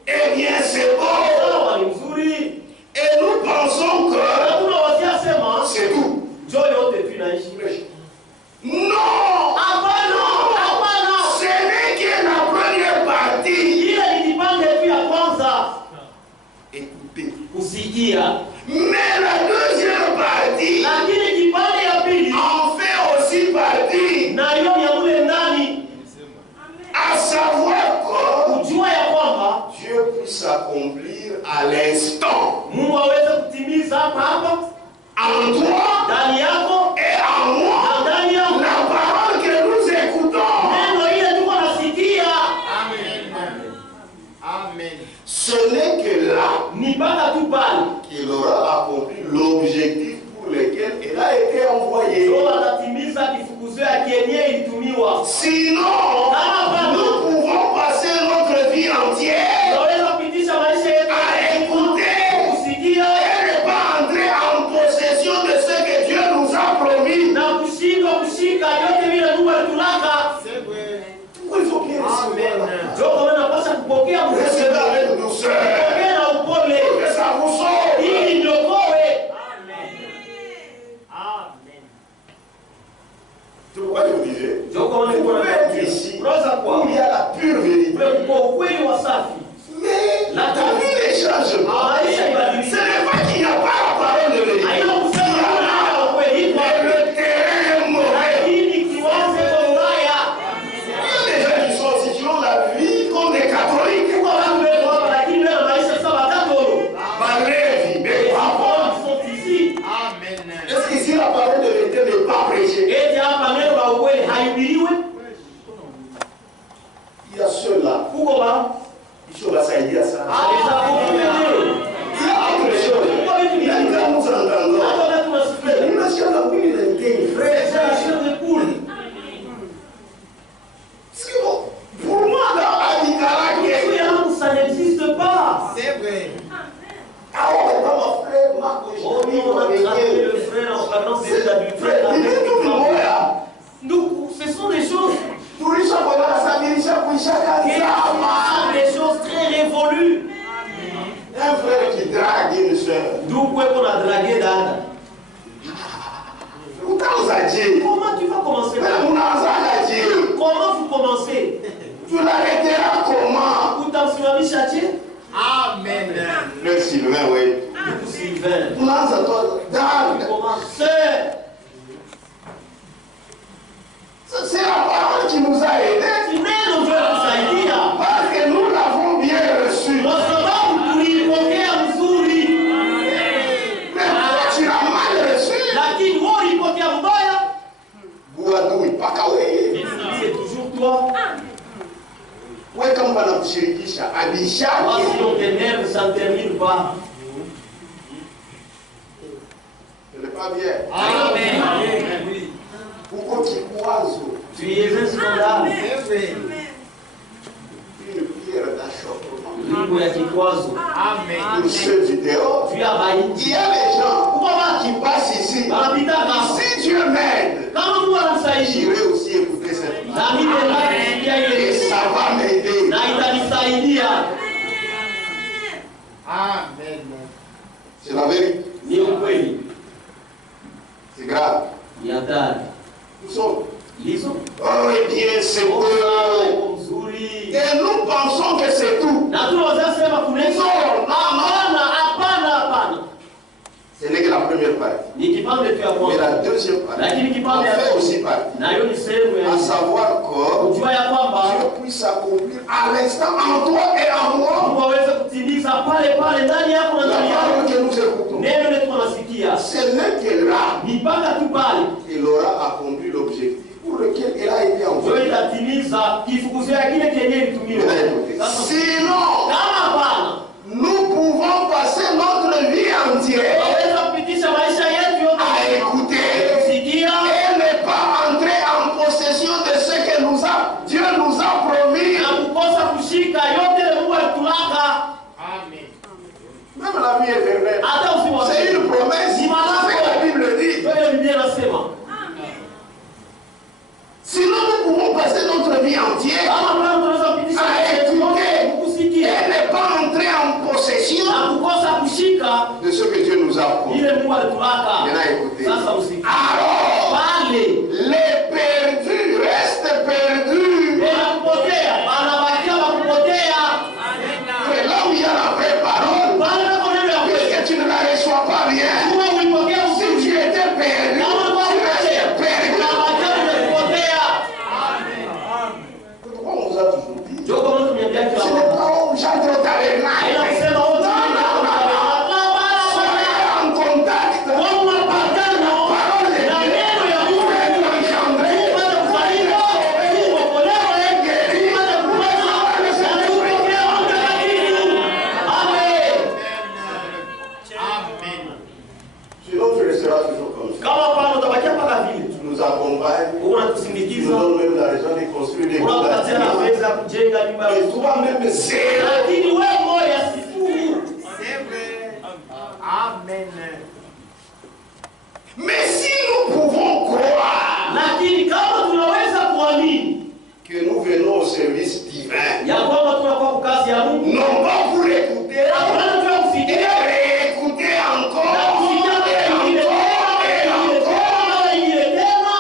Eh bien, c'est beau. sawa, ni mzuri, Et nous pensons na que tunawazia sema c'est tout. njoo yote tunaishi. Non! Hapana, hapana, Ce n'est que la première partie. ile ni kipande tu ya kwanza Écoutez. kusikia, Mais la deuxième partie lakini kipande ya pili en fait aussi partie. na hiyo ya mule ndani, À savoir que kujua ya kwamba Dieu puisse accomplir à l'instant Mungu aweze kutimiza hapa hapa en toi ndani yako et en na moi ndani yangu la parole que nous écoutons. neno ile tuko nasikia. Amen. Ce n'est que là Ni mpaka tu pale qu'il aura accompli l'objectif pour lequel il a été envoyé. ndio atatimiza kifukuzio ya kienyeji ilitumiwa. Sinon, nous pouvons passer notre vie entière Tunaweza kupitisha maisha yetu à écouter kusikia et ne pas entrer en possession de ce que Dieu nous a promis. na kushindwa kushika yote vile Mungu alitulaka. C'est vrai. Pourquoi il faut bien recevoir la parole? Ndio kwa maana napaswa kupokea Recevez mrefu, avec douceur. kupokea na upole Que ça vous sauve. ili niokoe. Amen. C'est pourquoi je vous disais, Ndio kwa maana niko na ici, unaweza ou kuwa bien kukoba. Ici, on va s'aider à ça. Aleza kukomele. Il y a autre chose. Même quand nous entendons, Hata tunasikia. nous nations la pluie de l'intérieur. Frère, c'est la chair de poule. Parce que bon, pour moi, dans Abidala, Yesu yangu, ça n'existe pas. C'est vrai. ah ouais, dans mon frère, Marc, Oh non, on a attrapé le frère en flagrance délit d'adultère. il est tout le monde là. Donc, ce sont des choses Tulisha kwa samirisha kuisha qui kazi. sont des choses très révolues. Un frère qui drague une soeur. D'où qu'on a dragué dada. Utaanzaje? Comment tu vas commencer? Mais unaanzaje? Comment vous commencez? Tu l'arrêteras comment? Utamsimamisha je? Amen. Le Sylvain, oui. Ndugu Sylvain. Unaanza toi drague. Commencez. C'est la parole qui nous a aidés. Si neno ndio kusaidia. Parce que nous l'avons bien reçu. Kwa sababu tulipokea mzuri. Mais toi, tu l'as mal reçu. Lakini wewe ulipokea mbaya. Buadui, paka wewe. C'est toujours toi. Wewe kama banakushirikisha, abishaki. Voici on t'énerve, ça ne termine pas. Ce n'est pas bien. Amen. Uko kikwazo. Tu es un scandale. C'est vrai. Une pierre d'achoppement. Liko ya kikwazo. Amen. Pour ceux du dehors. Tu as baini. Il y a des gens qui passent ici. Si Dieu m'aide, Kama Mungu anamsaidia. j'irai aussi écouter cette Na parole. mimi nitaisikia Et ile ça va m'aider. na itanisaidia. Amen. C'est la vérité. Ni ukweli. C'est grave. Ni hatari. Nous sommes. Lizo. Oh, eh bien, c'est beau. Mzuri. Et nous pensons que c'est tout. Na tunaweza sema kuna hizo. Hapana, hapana, hapana. Ce n'est que la première partie. Ni kipande tu ya Mais kwanza. la deuxième partie Lakini en kipande ya fait pili aussi partie. nayo ni sehemu À ya savoir que kujua ya kwamba Dieu puisse accomplir à l'instant en toi et en moi Mungu aweze kutimiza pale pale ndani yako na la ndani yako. parole que nous écoutons. Neno letu tunasikia. Ce n'est que là Ni mpaka tu pale. qu'il aura accompli l'objectif pour lequel il a été Ndio envoyé. itatimiza kifukuzio ya kile kenye ilitumiwa. Sasa Sinon, kama hapana, nous pouvons passer notre vie entière tunaweza kupitisha maisha yetu yote à écouter kusikia et ne pas entrer en possession de ce que Dieu nous a promis. na kukosa kushika yote ile Mungu alitulaka. Amen. Même la vie éternelle, Hata usiwa. c'est une promesse. C'est ce que la Bible dit. Ndio Biblia inasema. Sinon, nous pouvons passer notre vie entière Kama bado tunaweza kupitisha maisha yetu yote kusikia et ne pas entrer en possession na kukosa kushika de ce que Dieu nous a promis. ile Mungu alitulaka. Maintenant, écoutez. Sasa usikie. Alors, Pale les perdus restent perdus. kupotea, anabakia kupotea. C'est là où il y a la vraie parole. Pale kwa neno ya kweli. Puisque tu ne la reçois pas bien. Wewe ulipokea Si usiku. tu étais perdu, tu restes perdu. Pourquoi on vous a toujours dit? Ce n'est pas où j'entre au tabernacle. Soyez en contact. Parole de Dieu. Pour être engendré. Sinon, tu resteras toujours comme ça. Tu nous accompagnes. Tu nous donnes même l'argent de construire des bâtiments. Et toi-même, c'est C'est vrai. Amen. mais si nous pouvons croire Lakini kama tunaweza kuamini que nous venons au service divin, ya kwamba tunakuwa kwa kazi ya Mungu, non pas pour écouter, hapana tu et kufikiria réécouter na encore, kufikiria et ingine encore, et encore. ingine tena,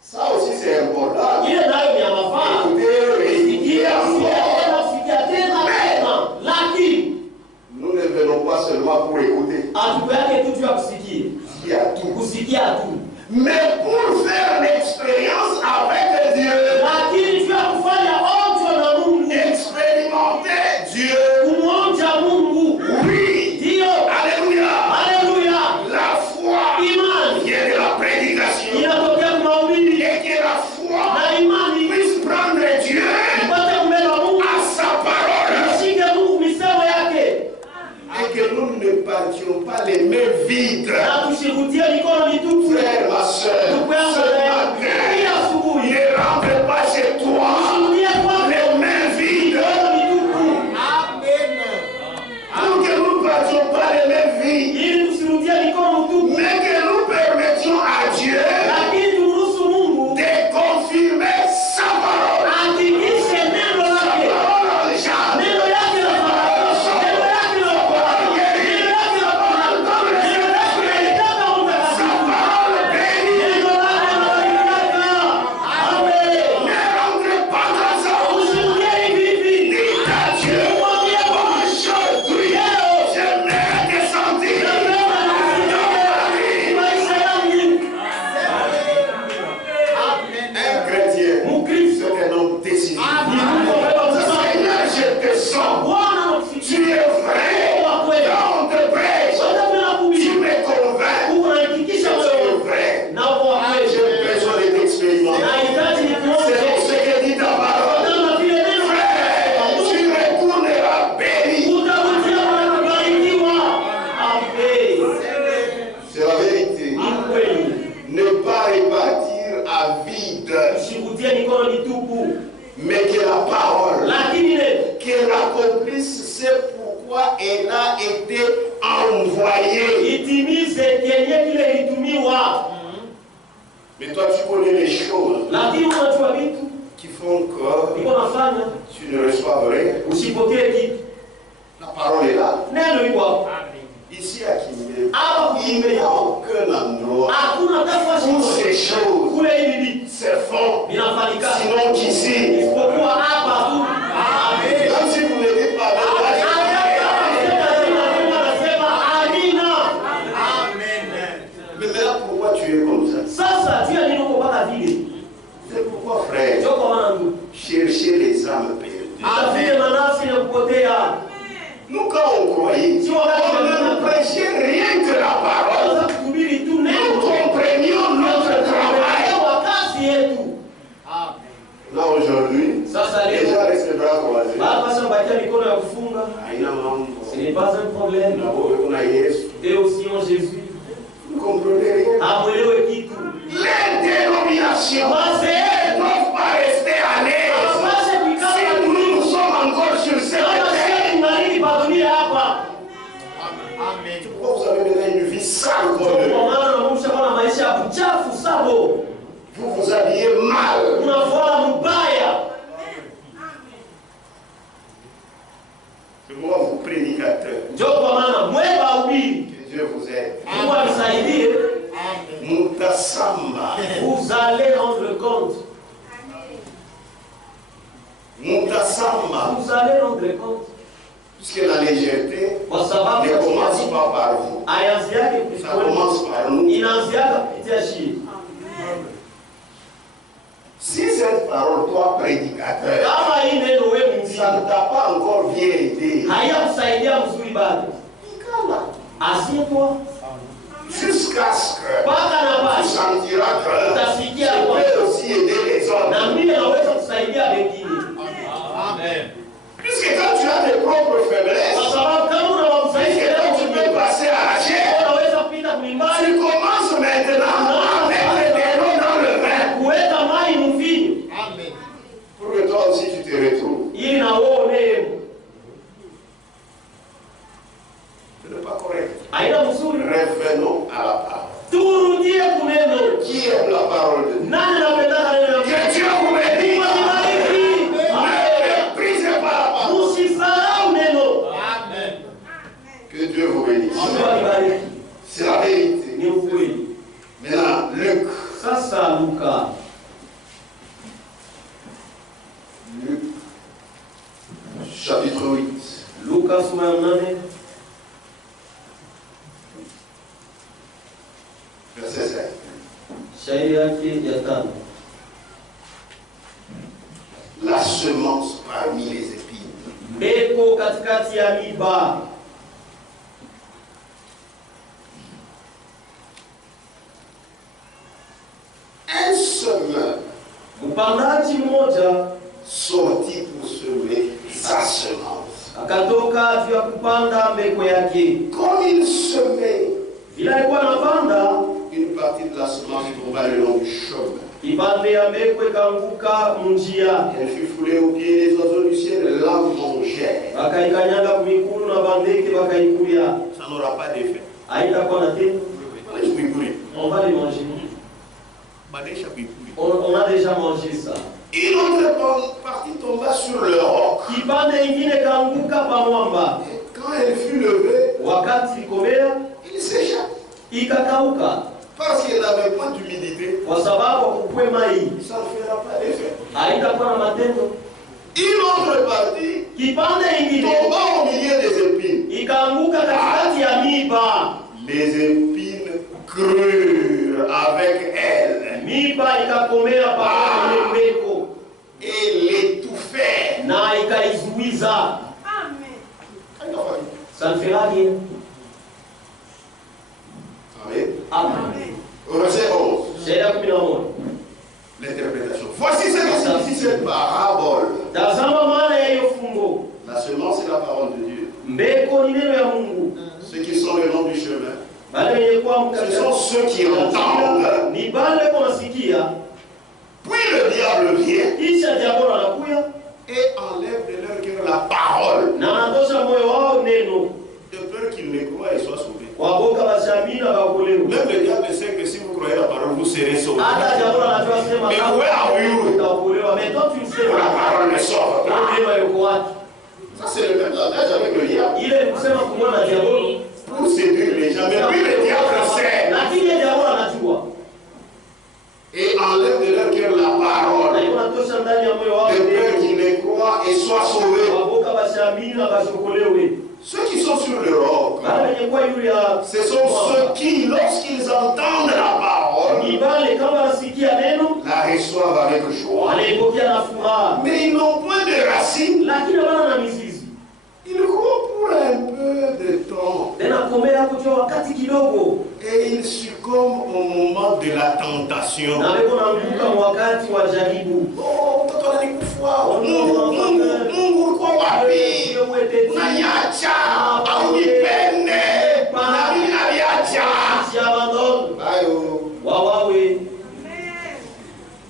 Ça aussi c'est important. ile nayo ni ya mafaa. Écouter, Sikia, réécouter encore. sikia tena, lakini Nous ne venons pas seulement pour écouter, atuko yake tu ya kusikia, il y a tout. kusikia tu, Mais pour faire l'expérience avec Dieu, lakini tu ya kufanya onjo na Mungu, expérimenter accomplisse ce pourquoi elle a été envoyée. itimize kenye kile ilitumiwa. Mais toi, tu connais les choses Lakini unajua vitu qui font que iko nafanya tu ne reçois rien. usipokee kitu. La parole est là. Neno liko hapo. Ici à Kimbe, Hapa il n'y a Kimbe aucun endroit hakuna nafasi où ces choses kule hivi se font, vinafanyika. sinon qu'ici. Isipokuwa hapa tu. Amen. Même si vous ne dites pas mais là, pourquoi tu es comme ça? Sasa juu ya nini uko mpaka vile? C'est pourquoi, frère, Ndio kwa maana ndugu, chercher les âmes perdues. atafute manafsi na kupotea. Nous, quand on croyait, on ne prêchait rien que la parole. Tunaweza kuhubiri tu Nous neno. comprenions notre travail. Kwa kazi yetu. Là, aujourd'hui, Sasa les leo gens restent les bras croisés. baba sasa bakia mikono ya kufunga. Haina mambo. Ce n'est pas un problème. Na wewe una Yesu. Et aussi en Jésus. Vous ne comprenez rien. Amwelewe kitu. Les dénominations ne doivent pas rester à l'aise. Si nous sommes encore sur cette terre. Pourquoi vous avez maintenant une vie sale comme eux? Vous vous habillez mal. C'est moi, vous prédicateurs. Que Dieu vous aide. Mutasamba. Vous allez rendre compte. Mutasamba. Vous allez rendre compte. Puisque la légèreté Kwa sababu ne commence pas par vous. ayazi yake Ça commence par nous. inaanziaka kupitia shii. Si cette parole, toi prédicateur, Kama hii neno wewe ça mzima ne t'a pas encore bien aidé, haiyakusaidia mzuri bado, asiyepo jusqu'à ce que mpaka na tu basi sentiras que utasikia tu kwa peux aussi aider les na autres. mimi naweza kusaidia wengine, Puisque quand tu as tes propres kwa faiblesses, sababu kama puisque unawamsaidia quand tu peux passer à la chair, unaweza kupita kulimbali tu commences maintenant à mettre des noms dans le vin kuweka mai mvinyo pour que toi aussi tu te retrouves. ili na wewe Ce n'est pas correct. haina mzuri. Revenons à la parole. Turudie kuneno. Qui aime la parole de Dieu? Nani anapenda neno la Que Dieu vous bénisse. Mungu? Ne méprisez pas la parole. Usisahau neno. Que Dieu vous bénisse. Mungu akibariki. C'est la vérité. Ni ukweli. Maintenant, Luc. Sasa Luka. Luc, chapitre 8. Luka sura ya 8 Verset 5. shairi yake ya 5. La semence parmi les épines. Mbeko katikati ya miba. Un semeur Mpandaji mmoja sortit pour semer sa semence. akatoka juu ya kupanda mbeko yake. Comme il semait, Vile alikuwa anapanda, une partie de la semence tomba le long du chemin. kipande ya mbeko ikaanguka njia, Elle fut foulée aux pieds des oiseaux du ciel, la mangèrent. wakaikanyaga kumikulu na bandeke wakaikulia. Ça n'aura pas d'effet. Haitakuwa na tendo, Allez, je vais courir. on va les manger. Madèche a pu courir. On a déjà mangé ça. Une autre partie tomba sur le roc. Kipande ingine kaanguka pa mwamba, Et quand elle fut levée, wakati ikomea il s'échappe. ikakauka, Parce qu'il n'avait pas d'humidité. kwa sababu kukwe mai Ça ne fera pas d'effet. haitakuwa na matendo. Une autre partie Kipande ingine tomba au milieu des épines. ikaanguka katikati ya miba, Les épines crurent avec elle miba ikakomea pamoja na mbeko et l'étouffèrent. na ikaizuiza. Ça ne fera rien. Amen. Amen. Verset 11. Shairi ya 11. L'interprétation. Voici ce que signifie cette parabole. Tazama maana ya hiyo fungo. La semence est la parole de Dieu. Mbeko ni neno ya Mungu. Ceux qui sont le long du chemin, Bale wenye kuwa ce sont ceux qui entendent. ni bale wanasikia, Puis le diable vient kisha diabolo anakuya et enlève de leur cœur la parole. na anatoa Mais où est utaokolewa. Mais toi, tu ne sais la pas. parole ne sort pas. Neema yuko wapi? Ça, c'est le même langage avec le diable. Ile ni kusema kumwona na diabolo. Pour séduire les gens. Mais puis le diable sait. Lakini yeye diabolo anajua. Et enlève de leur cœur la Na parole. yuko anatosha ndani ya moyo wao. De peur qu'ils ne croient et soient sauvés. Waboka bashamini na bashokolewe. Ceux qui sont sur le roc, Bale wenye kwa yule ya ce sont ceux qui, lorsqu'ils entendent la parole, ni bale kama nasikia neno la reçoivent avec joie. wanaipokea na furaha. Mais ils n'ont point de racines. Lakini bana na mizizi. Ils croient pour un peu de temps. Tena komea kujua wakati kidogo. Et ils succombent au moment de la tentation. Na weko naanguka wakati wa jaribu. Oh, mtoto ananikufa. Mungu ulikuwa wapi? Unaniacha au nipende? Na mimi naliacha. Ayo. Wawawe.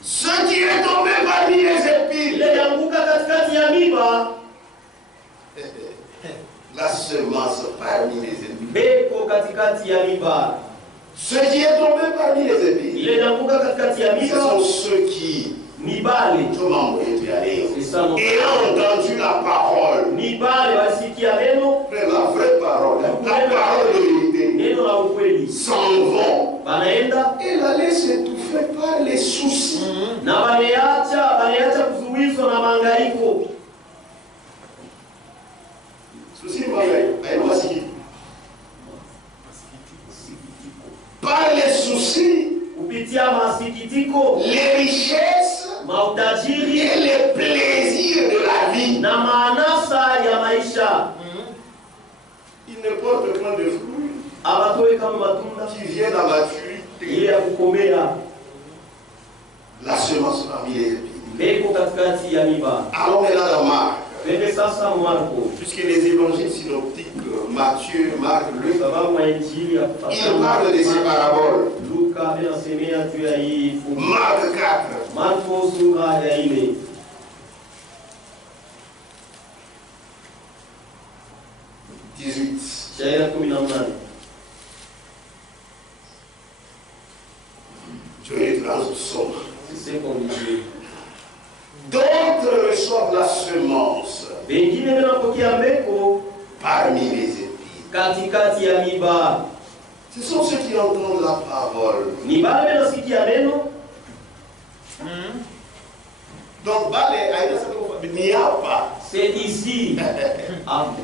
Ce qui est tombé parmi les épines. Ile yanguka katikati ya miba. La semence parmi les épines. Beko katikati ya miba. Ce qui est tombé parmi les épines. Ile yanguka katikati ya Ce miba. sont ceux qui, Nibale. comment vous êtes allés, C'est ça mon ayant entendu la parole, Nibale wasikia neno. la vraie parole, la parole de vérité, Neno la ukweli. s'en vont. Banaenda. Et la laisse étouffer par les soucis. Na baliacha kuzuizwa na mahangaiko. Soucis, par les soucis, Kupitia masikitiko, les richesses mautajiri et les plaisirs de la vie. na maanasa ya maisha. Ils ne portent point de fruits Abatoe kama matunda qui viennent à maturité. ile ya kukomea. La semence parmi les épines. Beko katikati ya miba. Allons maintenant dans Marc. Twende sasa Marko. Puisque les évangiles synoptiques, Matthieu, Marc, Luc, Sababu ya injili ya ils parlent de ces paraboles. Luka anasemea juu ya hii fungu. Marc 4, Marko sura ya 4. 18. Shairi 18. Je vais les transommer. C'est ce qu'on dit. D'autres reçoivent la semence Wengine wanapokea mbeko parmi les épines. katikati ya miba. Ce sont ceux qui entendent la parole. Ni bale wanasikia neno. Donc, il n'y a pas. C'est ici. Amen.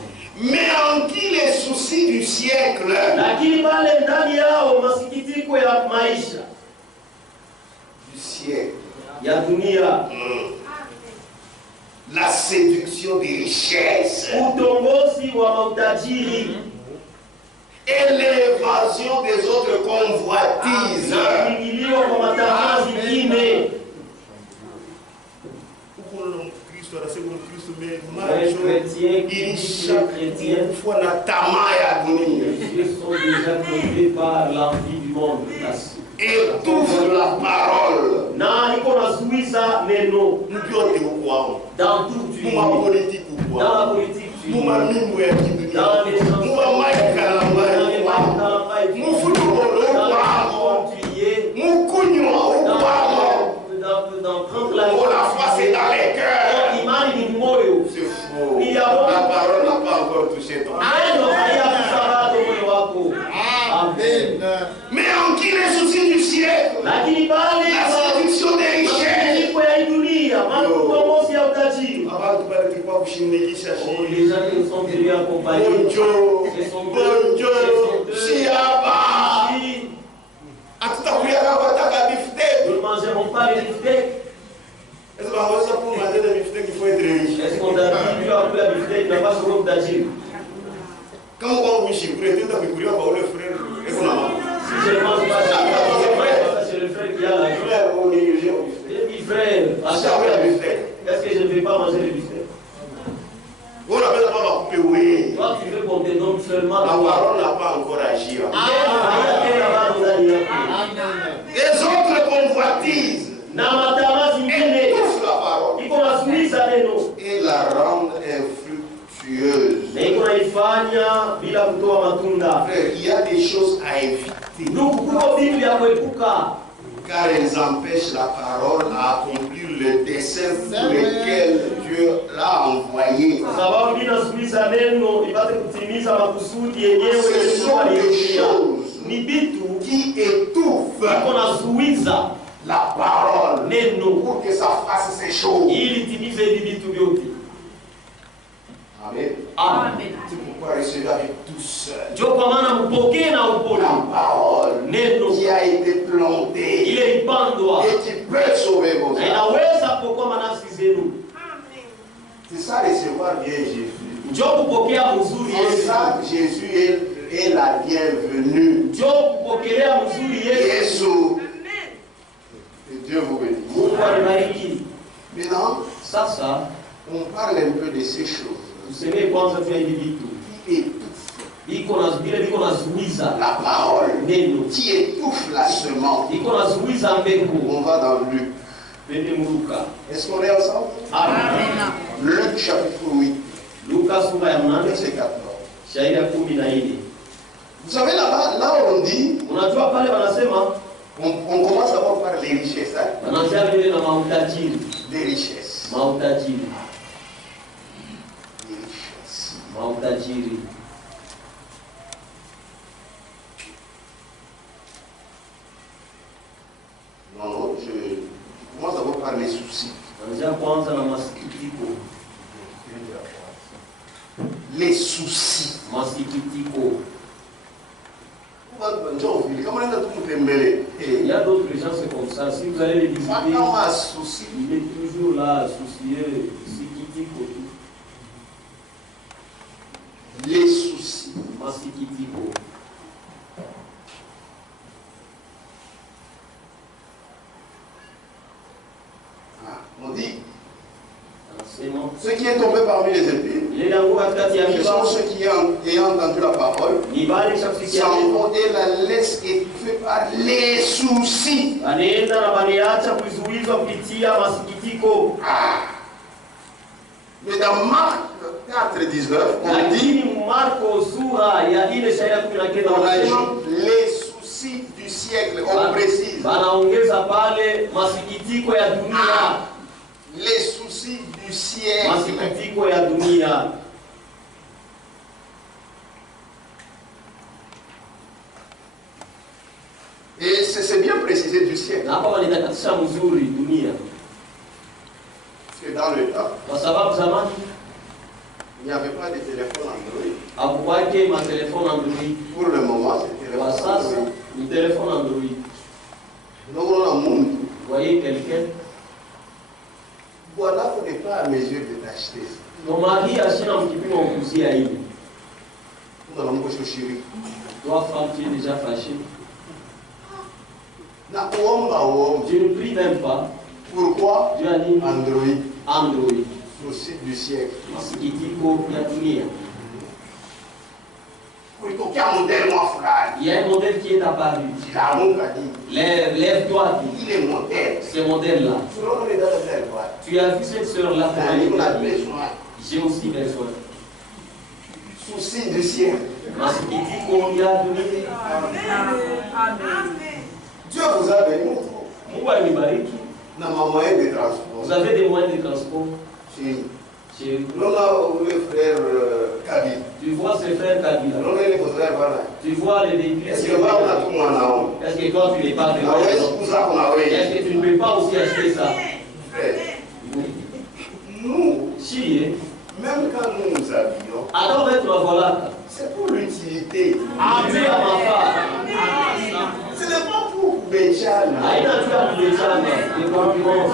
Mais en qui les soucis du siècle, Lakini pale ndani yao masikitiko ya maisha du siècle, ya dunia, la séduction des richesses utongozi wa mautajiri et l'évasion des autres convoitises. na kuingiliwa kwa matamaa zingine. Une fois na tamaa ya dunia Ils sont déjà conduits par l'envie du monde. étouffe la parole. Na iko nazuiza neno Mpyote ukwao. dans tout tu Muma politique dans la ukwao. politique tu Muma mimbo ya kidunia. dans les Muma maika la mai ukwao. Mufutubolo ukwao. Mukunywa ukwao. Dans prendre la Oh, la foi c'est dans les cœurs. imani ni moyo. C'est faux. La parole n'a pas encore touché ton cœur. Neno hayakusabado moyo wako. Amen. Mais en qui les soucis du siècle, Lakini pale la séduction des richesses. masikitiko ya dunia, makombozi ya utajiri. Abantu bali kwa kushindikisha Oh, shii. les gens qui sont venus accompagner. Bonjour. Ce sont Bonjour. deux. Siaba. Si Hatutakuya kupata biftek. nous ne mangerons pas les biftecs, Est-ce qu'on va pour manger des biftek, il faut être riche. est-ce qu'on t'a dit tu as pris la biftec, tu n'as pas sur l'utajiri? Quand on va wishi, pour être un peu curieux, on va le frère. Et qu'on a. Si je ne mange pas, c'est le frère qui a la joie. Frère, on est léger au biftek. J'ai dit frère, à Ça chaque va la fois, biftek. est-ce que je ne vais pas manger les biftecs? On appelle ça pas couper, oui. Toi, tu veux qu'on te donne seulement La toi. parole n'a pas encore agi. Les autres convoitises Na matamaa zingine étouffent la parole iko nazuiza neno et la rendent infructueuse. na iko naifanya bila kutoa matunda. Frère, il y a des choses à éviter. Ndugu, kuko vitu vya kuepuka. car elles empêchent la parole à accomplir le dessein pour lequel Dieu l'a envoyé. Sababu inazuiza neno ipate kutimiza makusudi yenyewe Ce sont des choses ni vitu qui étouffent iko nazuiza la parole neno pour que ça fasse ces choses. ili timize hivi vitu vyote. Amen. Amen. C'est pourquoi recevez avec douceur Ndio kwa maana mpokee na upole la parole neno qui a été plantée ile ipandwa et qui peut sauver vos na âmes. inaweza kuokoa manafsi zenu. C'est ça, recevoir bien Jésus. Ndio kupokea mzuri C'est Yesu. ça, Jésus est la bienvenue. Ndio kupokelea mzuri Yesu. Yesu. Que Dieu vous bénisse. Mungu alibariki. Maintenant, Sasa on parle un peu de ces choses tusemee kwanza tu hivi vitu qui étouffent iko na vile viko nazuiza la parole, neno, qui étouffent la semence. iko nazuiza mbegu. On va dans Luc. Twende Luka. Est-ce qu'on est ensemble? Amen. Luc chapitre 8, Luka sura ya 8 verset 14. shairi ya 14. Vous savez là-bas, là on dit, Unajua pale wanasema on commence d'abord par les richesses. Hein? wanaanzia vile na mautajiri. Les richesses. Mautajiri. Les richesses. Mautajiri. Non, non, je commence d'abord par les soucis. Wanaanzia kwanza na masikitiko. Les soucis. Masikitiko. Comment on a tout embellé? Il y a d'autres gens, c'est comme ça. Si vous allez les visiter, Maintenant, un souci. il est toujours là, soucieux, sikitiko. Les soucis. Masikitiko. Ah, on dit, Anasema ce qui est tombé parmi les épines, ile yangu katikati ya ce sont miba ceux qui ayant entendu la parole, ni bali cha kusikia s'en neno. vont et la laissent étouffer par les soucis. Anaenda na baniacha kuizuizwa kupitia masikitiko. Mais dans Marc 4, 19, on dit, Lakini Marko sura ya ile shairi ya 19 on wanasema ajoute les soucis du siècle, on précise. banaongeza pale masikitiko ya dunia. Les soucis du siècle. Masikitiko ya dunia. Et c'est bien précisé du siècle. Na hapa wanatakatisha mzuri dunia. Parce que dans le temps, Kwa sababu zamani il n'y avait pas de téléphone Android. hakukwake matelefoni Android. Pour le moment, c'est Kwa téléphone sasa Android. ni telefoni Android. Donc on a un monde. Vous voyez quelqu'un, Voilà, on n'est pas à mesure de t'acheter. kama hii ashina mkipimo kuzia hivi. On a un peu chéri. Toi femme tu es déjà fâché. Na kuomba uombe. Je ne prie même pas. Pourquoi? Dieu a dit Android. Android. Souci du siècle. Masikitiko ya dunia. Kulitokea modèle moi fulani. Il y a un modèle qui est apparu. La Mungu a dit, Lève-toi, dis. il est modèle. Ce modèle-là. Selon les dates de l'Étoile. Tu as vu cette sœur-là pour aller On a travailler. besoin. J'ai aussi besoin. Souci du siècle. Masikitiko ya dunia. Dieu vous a béni. Mungu alinibariki. Na moyen de transport. Vous avez des moyens de transport. Si. Chez Nous avons le frère Kabi. Tu vois ces frères Kabila. Nous avons le frère Bala. Tu vois les véhicules. Est-ce que là on a tout mon nom? Est-ce que toi tu n'es pas Ah ouais, c'est pour ça qu'on a oui. Est-ce que tu ne peux pas aussi acheter ça? Frère, Oui. nous, Si, hein. même quand nous nous habillons, Alors être la voilà. c'est pour l'utilité. Dieu à ma femme. Ce n'est pas pour Béchan. Haina tu ya kubechana. Ni concurrence.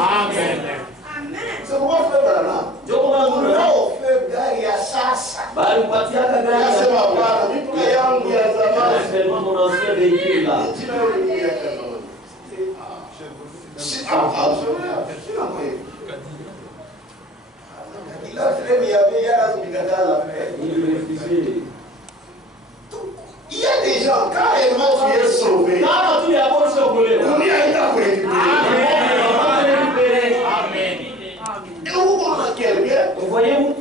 C'est pourquoi frère Bala. Ndio kwa maana On kuna a offert gari ya sasa. bali mpatiaka gari ya Nasema hapana, mimi yangu ya zamani. seulement mon ancien véhicule là. Jina yule ni ya kanoni. Si absolument. Sina moyo. Ila frère ya bei yana zikatala frère. Il est refusé. Il y a des gens, carrément, tu es sauvé. Kama tu ya bosi okolewa. On y a été à Et où on a quelqu'un, Vous voyez où?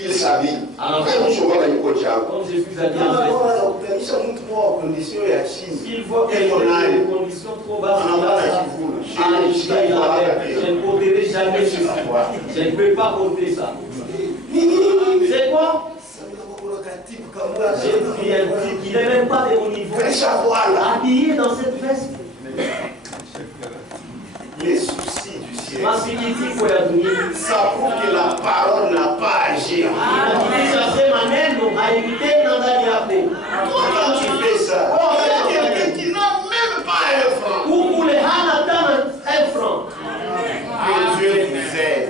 il s'habille. Alors, Après, on se voit dans le coach. comme je suis habillé en fait. S'il voit qu'il y a des conditions trop basses, je ne porterai jamais ça. Je ne peux pas porter ça. C'est quoi? J'ai pris un type qui n'est même pas de mon niveau, habillé dans cette veste. Les soucis du ciel. Ça prouve que la parole n'a pas agi. Quand tu fais ça, il y a quelqu'un qui n'a même pas un franc. Que Dieu vous aide.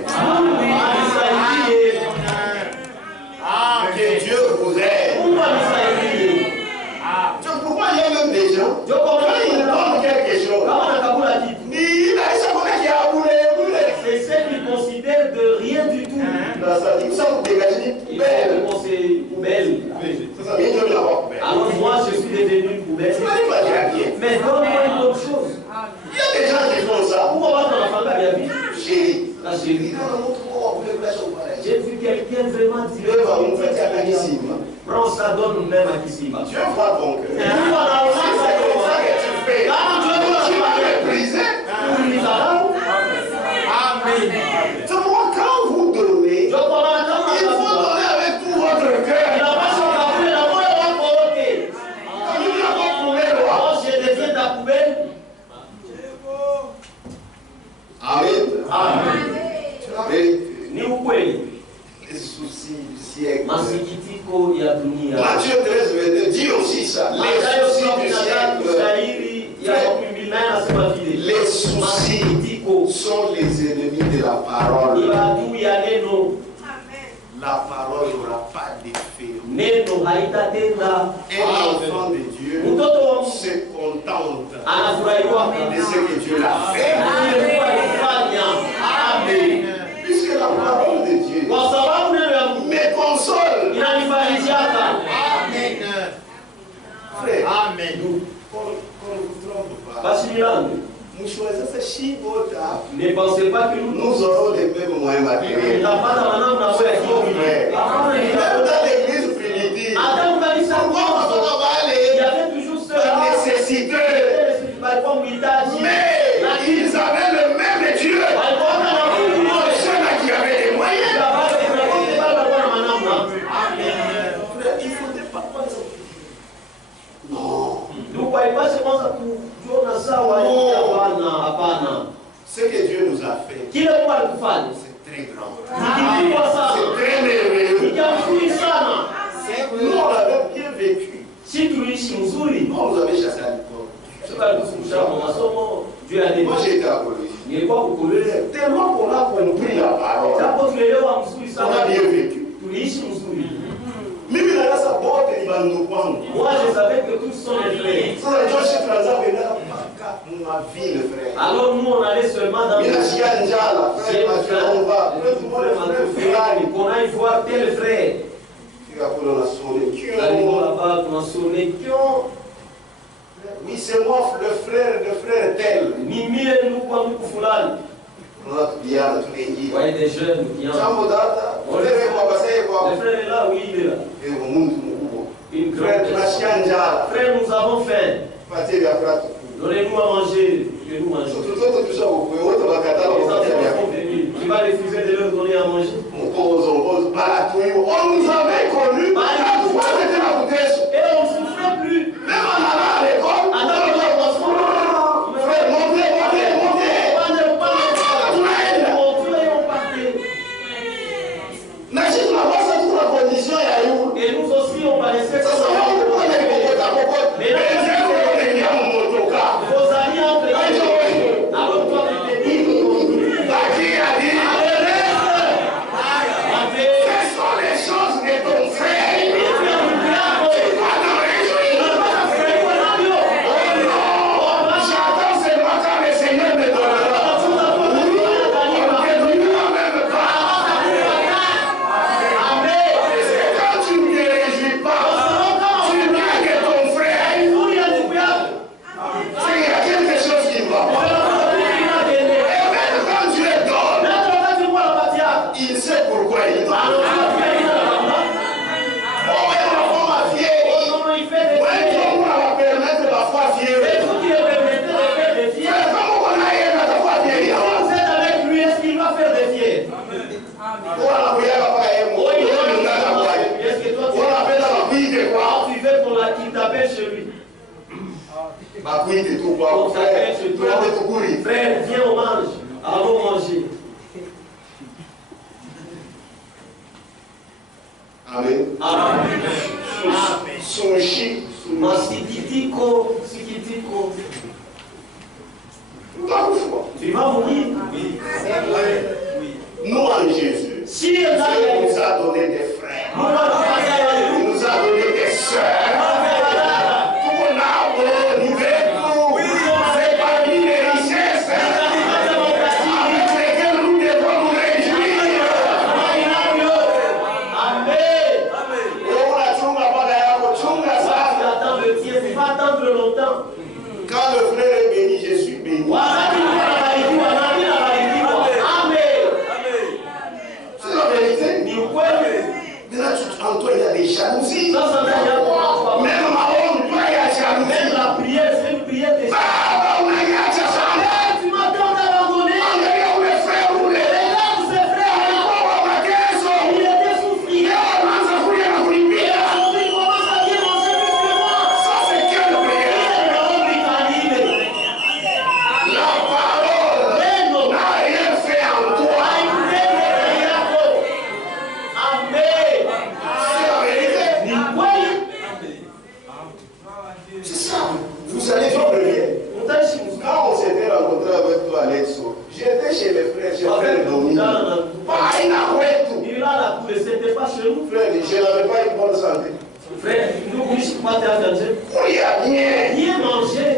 Que Dieu vous aide. Pourquoi il y a même des gens, quand ils donnent quelque chose, c'est ceux qui considèrent de rien du tout. Alors moi je suis devenu une poubelle. Mais donne-moi une autre chose. Il y a des gens qui font ça. Pourquoi on va dans la famille à vie? Chérie. La chérie. J'ai vu quelqu'un vraiment dire prends ça, donne même à Kissima. Dieu voit ton cœur. C'est ça que tu fais. Tu vas mépriser. C'est pourquoi quand vous donnez, il faut donner avec tout votre cœur. Je deviens ta poubelle. Amen. Amen. Ni ukweli. Les soucis du siècle. Masikitiko ya dunia. Matthieu 13 dit aussi ça. Les soucis du siècle. Les soucis sont les ennemis de la parole. La parole n'aura pas d'effet. Un enfant de Dieu se contente de ce que Dieu l'a fait. Amen. Puisque la parole de Dieu me console. Amen. Frère, Amen. qu'on ne vous trompe pas. Nous choisissons ne pensez pas que nous aurons les mêmes moyens matériels. Même dans l'église primitive, la nécessité, mais ils avaient le même Dieu. Ceux-là qui avaient les moyens. Il ne faudrait pas prendre ça. Non. Ce que Dieu nous a fait, c'est très grand. C'est très merveilleux. Nous, on avait bien vécu. On nous avait chassé à l'école. Moi, j'ai été à Colombie. Tellement qu'on a compris la parole. On a bien vécu. Moi, je savais que tous sont les frères. Alors nous, on allait seulement dans le qu'on aille voir tel frère. Là-bas, on a sonné. Oui, c'est moi, le frère tel. Mimi et nous, quand nous foulons. Vous voyez des jeunes qui ont. Le frère est là, oui, il est là. Une grande frère, nous avons faim. Donnez-nous à manger, que nous mangeons. Les enfants sont venus. Tu vas refuser de leur donner à manger. On nous avait connus. Et on ne souffrait plus. Même en allant à l'école, et nous aussi on paraissait comme ça. Vos amis ont fait alors toi tu t'es dit quelles sont les choses de ton frère? J'attends seulement quand le Seigneur me donnera. Quand tu ne te réjouis pas, tu blagues ton frère. Il y a quelque chose qui ne va pas. Et même quand tu le donnes, il sait pourquoi il donne. Oh, ma vieille. Frère, viens on mange. Allons manger. Amen. Amen. Masikitiko. Tu vas mourir. Nous en Jésus, Si il nous a donné des frères, il nous a donné des sœurs. Quand le frère est béni, je suis béni. C'est la vérité. Maintenant, toi, il y a des jalousies. Même ma honte, il y a jalousie. Même la prière, c'est une prière de j'étais chez mes frères, j'ai fait le dominant. Il a la cour, c'était pas chez nous. Frère, je n'avais pas une bonne santé. Frère, nous ne pouvons pas manger. Il y a rien. Rien manger.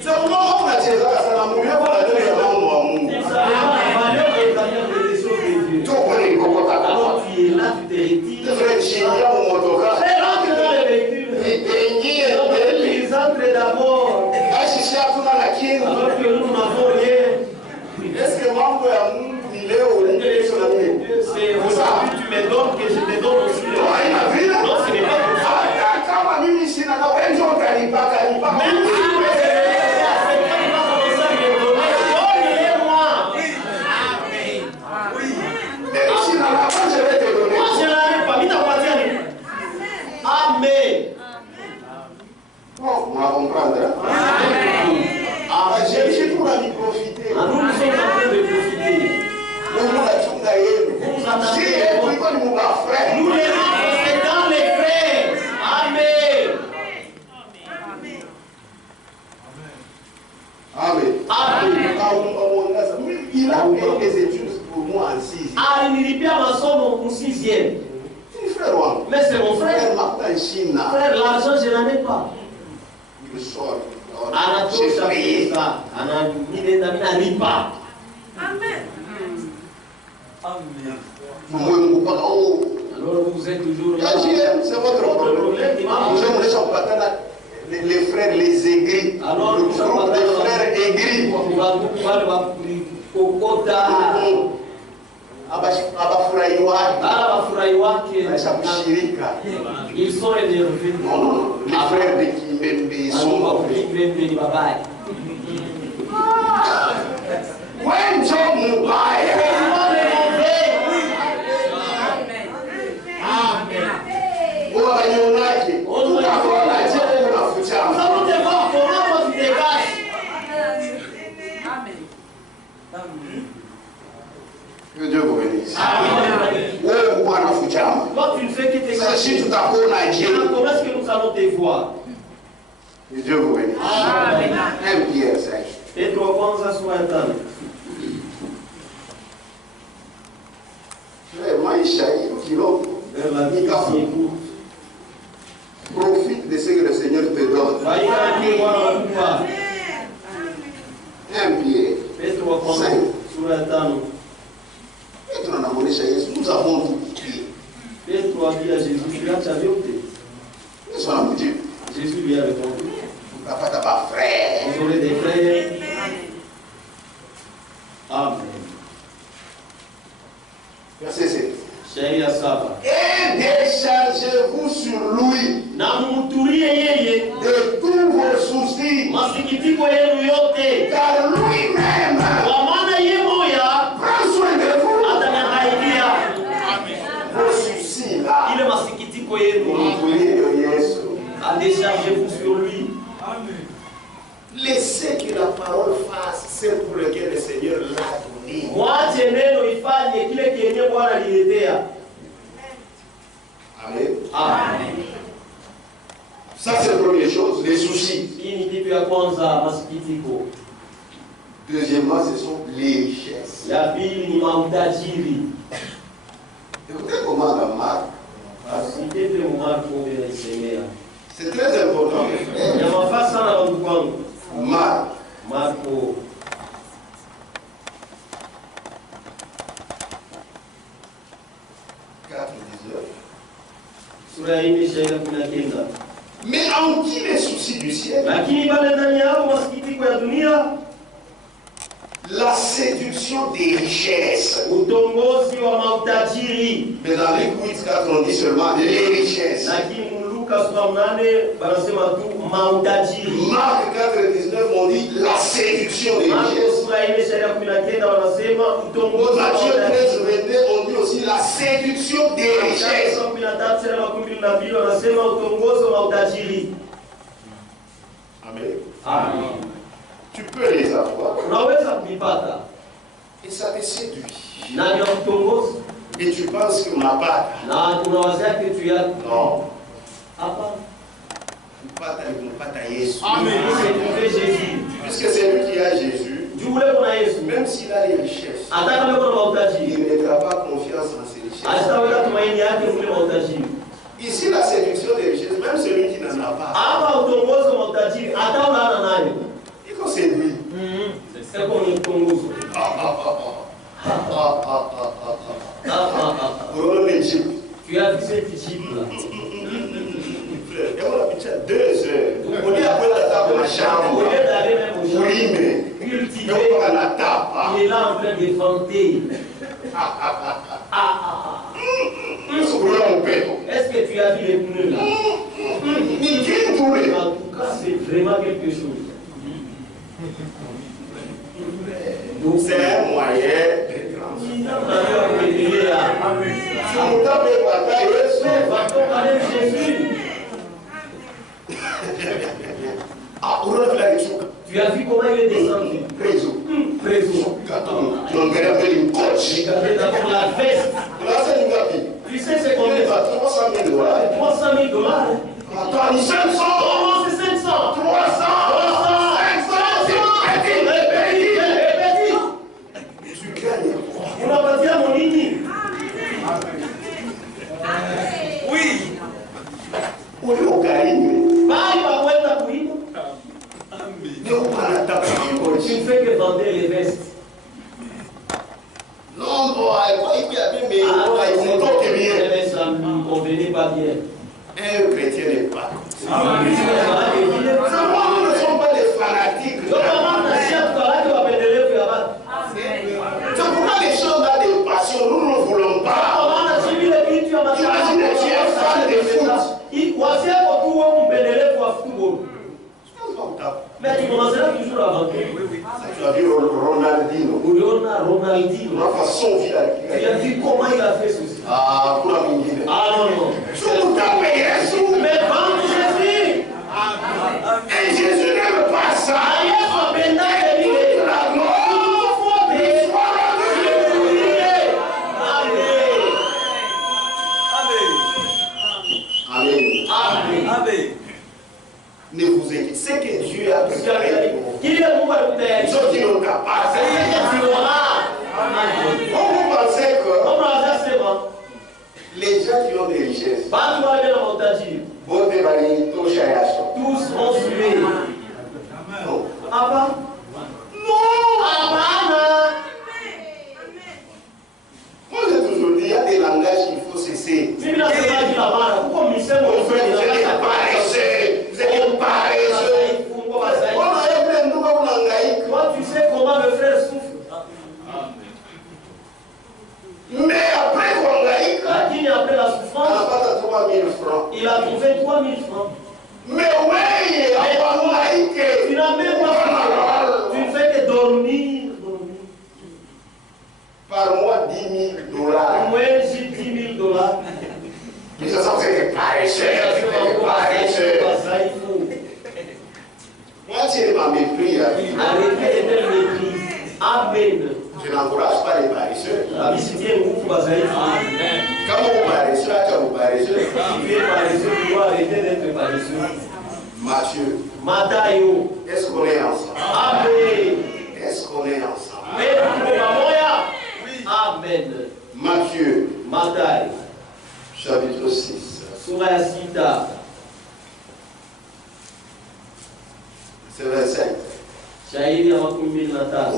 C'est comment on a dit ça, ça n'a pas pour la donner à mon alors tu es là, tu te retires. Frère, j'ai dit à mon motocar. Frère, rentre dans les véhicules. Ils entrent d'abord. Alors que nous n'avons rien. Est-ce que moi, il est au c'est aujourd'hui tu me donnes que je te donne aussi. Non, ce n'est pas comme ça. Même si tu me Amen. Bon, on va comprendre. J'ai pour la profiter. Nous sommes en train de profiter. Nous les rentrons, c'est dans les frères. Amen. Amen. Amen. Il a fait des études pour moi en 6e. Ah, il n'y a pas ma somme en 6e. Mais c'est mon frère. Frère, l'argent, je n'en ai pas. Anatosha pesa. Ananipa. Amen. Amen. Alors vous êtes toujours là. C'est votre problème. Les frères, les aigris. Alors le groupe des frères aigris. Ils sont énervés. Non, les frères de Kimembe sont When Job Mubaya. Nous allons te voir comment tu te caches. Que Dieu vous bénisse. Toi, tu ne fais que te cacher. Comment est-ce que nous allons te voir? Que Dieu vous bénisse. 1 Pierre 5. Petro wa kwanza sura ya 5. Maisha hiyo kidogo. Profite de ce que le Seigneur te donne. 1 Pierre 5. Sura ya 5. Petro anamuonesha Yesu, nous avons tout pris. Petro a dit à Jésus, tu as vioté. Yesu anamjibu. Jésus lui a répondu. Utapata ba frère. Vous aurez des frères. Amen. Verset 7. Sheria 7. Et déchargez-vous sur lui na mumutulie yeye de tous vos soucis. Masikitiko yenu yote. Car lui-même kwa maana yeye moya prend soin de vous. Atanihaidia. Amen. Vos soucis là. Ile masikitiko yenu. Mumutulie Yesu. Déchargez-vous sur lui. Amen. Laissez que la parole fasse ce pour lequel le Seigneur l'a donné. Mwache neno ifanye kile kienye Bwana aliletea. Amen. Amen. Ça c'est la première chose, les soucis. Hii ni kitu ya kwanza, masikitiko. Deuxièmement, ce sont les richesses. Ya pili ni mautajiri. Écoutez comment dans Marc. Asikete Marko anaisemea. C'est très important. Ya mafasa sana wangu kwangu. Marco. Mais en qui les soucis du ciel? La séduction des richesses. Mais dans les 8, on dit seulement les richesses. Marc 4,19, on dit la séduction des richesses. Matthieu 13,22, on dit aussi la séduction des richesses. Amen. Amen. Tu peux les avoir. Et ça te séduit. Et tu penses qu'on n'a pas. Non. Amen. Puisque c'est lui qui a Jésus, même s'il a les richesses, il ne mettra pas confiance en ses richesses. Ici, la séduction des richesses, même celui qui n'en a pas, il faut séduire. Tu as vu cette Égypte-là? On a 2 heures. On est après la table de la chambre. Il est là en train de vanter. Est-ce que tu as vu les pneus là? En tout cas, c'est vraiment quelque chose. C'est un moyen de tu as vu comment il est descendu? Préso. Tu regardais une coach. Regardez d'abord la veste. Tu sais c'est combien? 300 000 $. 300 000 $. Attends, 500. Comment c'est 500? 300. 500. Répétez. Tu gagnes. On va pas dire mon nini. Oui. On est au Caraïbe. Tu ne fais que vendre les vestes. Non, il y a bien, mais ça ne me convenait pas bien. Un chrétien n'est pas. Ce ne sont pas des fanatiques. C'est pourquoi les choses là des passions, nous ne voulons pas. Imagine, tu es fan de foot. Mais tu commenceras toujours à vendre. Tu as vu Ronaldinho. Ronaldinho. La façon Tu as vu comment il a fait ceci. Ah, pour la mingue. Ah non. Tout à payé. Mais vendre Jésus. Et Jésus n'aime pas ça. Ne vous inquiétez. C'est que Dieu a préparé pour vous. Ceux qui n'ont pas. Vous pensez que les gens qui ont des richesses, tous ont suivi. Non. Non. Moi j'ai toujours dit, il y a des langages qu'il faut cesser. Vous êtes paresseux. Toi, tu sais comment le frère souffre. Mais après qu'on laïque, après la souffrance, il a trouvé 3 000 francs. Mais oui, tu n'as même pas. Tu ne fais que dormir. Par mois, $10 000. Moi, j'ai $10 000. Mais ça, c'est des paresseux. Moi, c'est ma méthode. n'encourage pas les paresseux. Amen. Quand vous paresseux, vous paresseux. Si tu es paresseux, tu dois arrêter d'être paresseux. Matthieu. Matayo. Est-ce qu'on est ensemble? Amen. Est-ce qu'on est ensemble? Oui. Amen. Matthieu. Matayo. Chapitre 6. Sura ya sita. C'est 25. Shairi ya makumi mbili na tatu.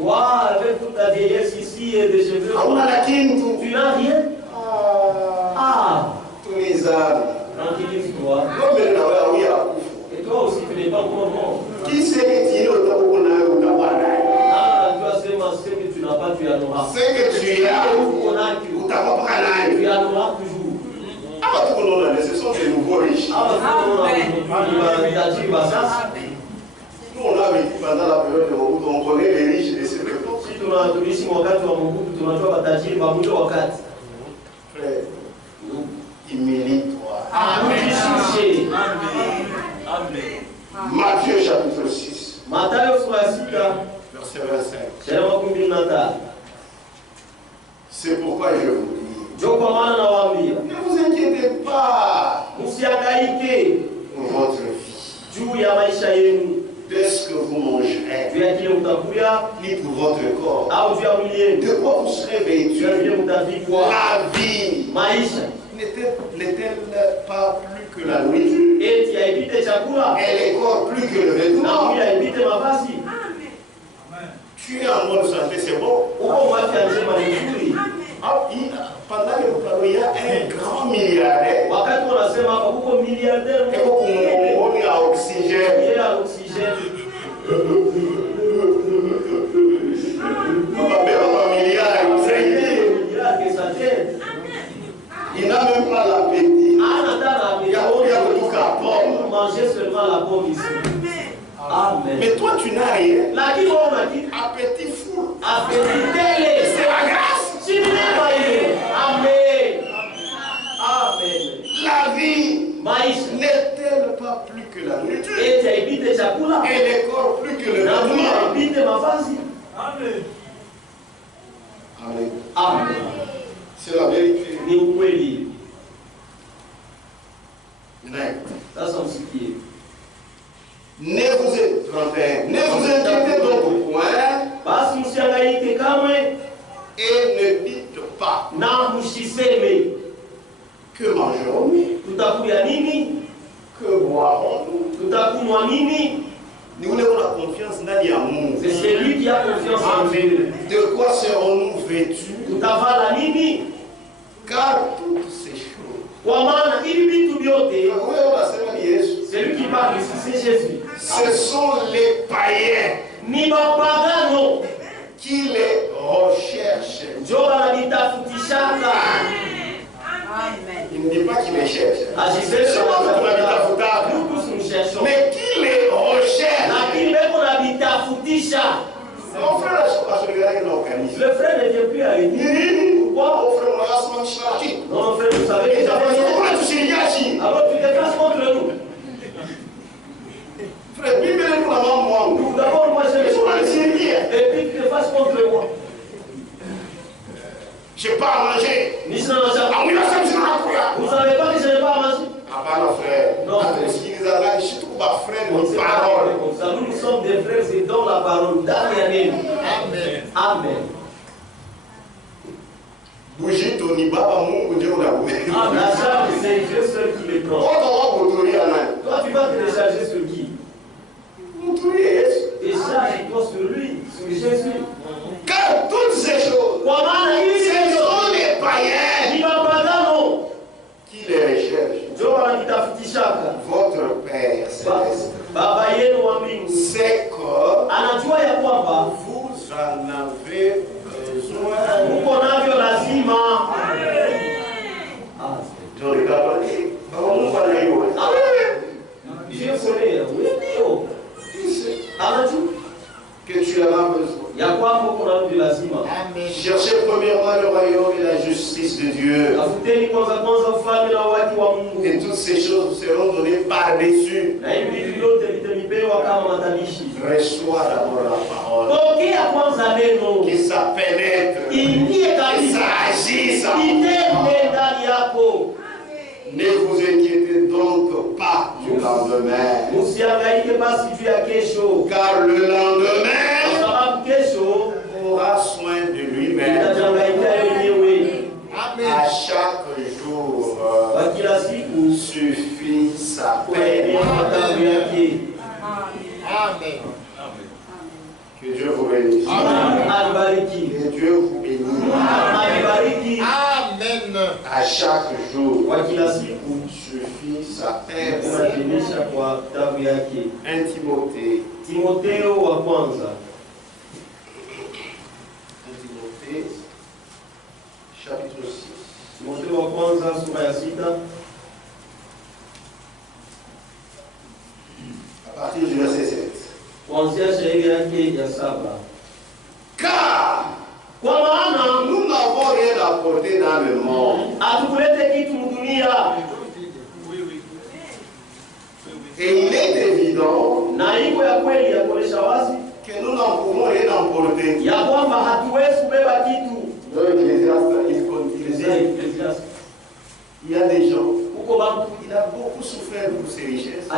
Wow, avec toute ta vieillesse ici et des cheveux. Tu n'as rien? Ah. Tranquillise-toi. Et toi aussi, tu n'es pas mort. Qui c'est que tu ce que tu n'as pas, tu en auras. Ce que tu as, tu en auras toujours. Ce sont des nouveaux riches. Nous, on a vécu pendant la période de Mobutu, on connaît les riches de cette époque. Frère, humilie-toi. Amen. Matthieu chapitre 6. Verset 25. C'est pourquoi je vous dis. Ne vous inquiétez pas pour votre vie. De ce que vous mangerez, ni pour votre corps. De quoi vous serez vêtus? La vie n'est-elle pas plus que la nourriture? Elle est corps plus que le vêtement. Tu es en bonne santé, c'est bon. Pendant que nous parlons, il y a un grand milliardaire. Et on est à oxygène. Il n'a même pas l'appétit. Il y a tout qu'à pomme. Manger seulement la pomme ici. Amen. Mais toi, tu n'as rien. Appétit fou. C'est la grâce. Amen. Amen. La vie n'est-elle pas plus que la nourriture? Et le corps plus que le vêtement? Amen. Amen. Amen. C'est la vérité. Ne vous inquiétez donc point et ne dites pas que mangerons-nous, que boirons-nous. Nous voulons la confiance dans l'amour. C'est celui qui a confiance en Dieu. De quoi serons-nous vêtus? Car toutes ces choses, celui qui parle ici, c'est Jésus. ce sont les païens qui les recherchent. Il ne dit pas qu'il les cherche. Mais qui les recherche. Mon frère le frère ne vient plus à l'église. Pourquoi? Non, frère, vous savez que alors tu te passes contre nous. Frère, d'abord, moi je le et puis tu te passes contre moi. Je n'ai pas à manger. Vous savez pas que je n'ai pas à manger? Ah non, frère. Non, nous sommes des frères, c'est dans la parole. Amen. Amen. Bougie Tony Baba Mungu Dieu la boue. La charge, c'est Dieu seul qui les prend. Toi, tu vas te décharger sur qui? Décharge-toi sur lui, sur Jésus. Car toutes ces choses, ce sont les païens qui les recherchent. Votre Père céleste sait que vous en avez besoin. Que tu en as besoin. Cherchez premièrement royaume et la justice de Dieu. Et toutes ces choses seront données par-dessus. Reçois d'abord la parole. Que ça pénètre. Que ça agisse. Ne vous inquiétez donc pas du lendemain. Car le lendemain aura soin de lui-même. À chaque jour suffit sa peine. Amen. Que Dieu vous bénisse. Que Dieu vous bénisse. Amen. À chaque jour suffit sa peine. 1 Timothée. Timotheo wa kwanza. 1 Timothée, chapitre 6. Timotheo wa kwanza sura ya 6. À partir du verset 7. Kuanzia shairi yake ya 7. Car nous n'avons rien apporté dans le monde. Et il est évident que nous n'en pouvons rien emporter. Dans l'Ecclésiaste, il continue. Il y a des gens, il a beaucoup souffert pour ses richesses.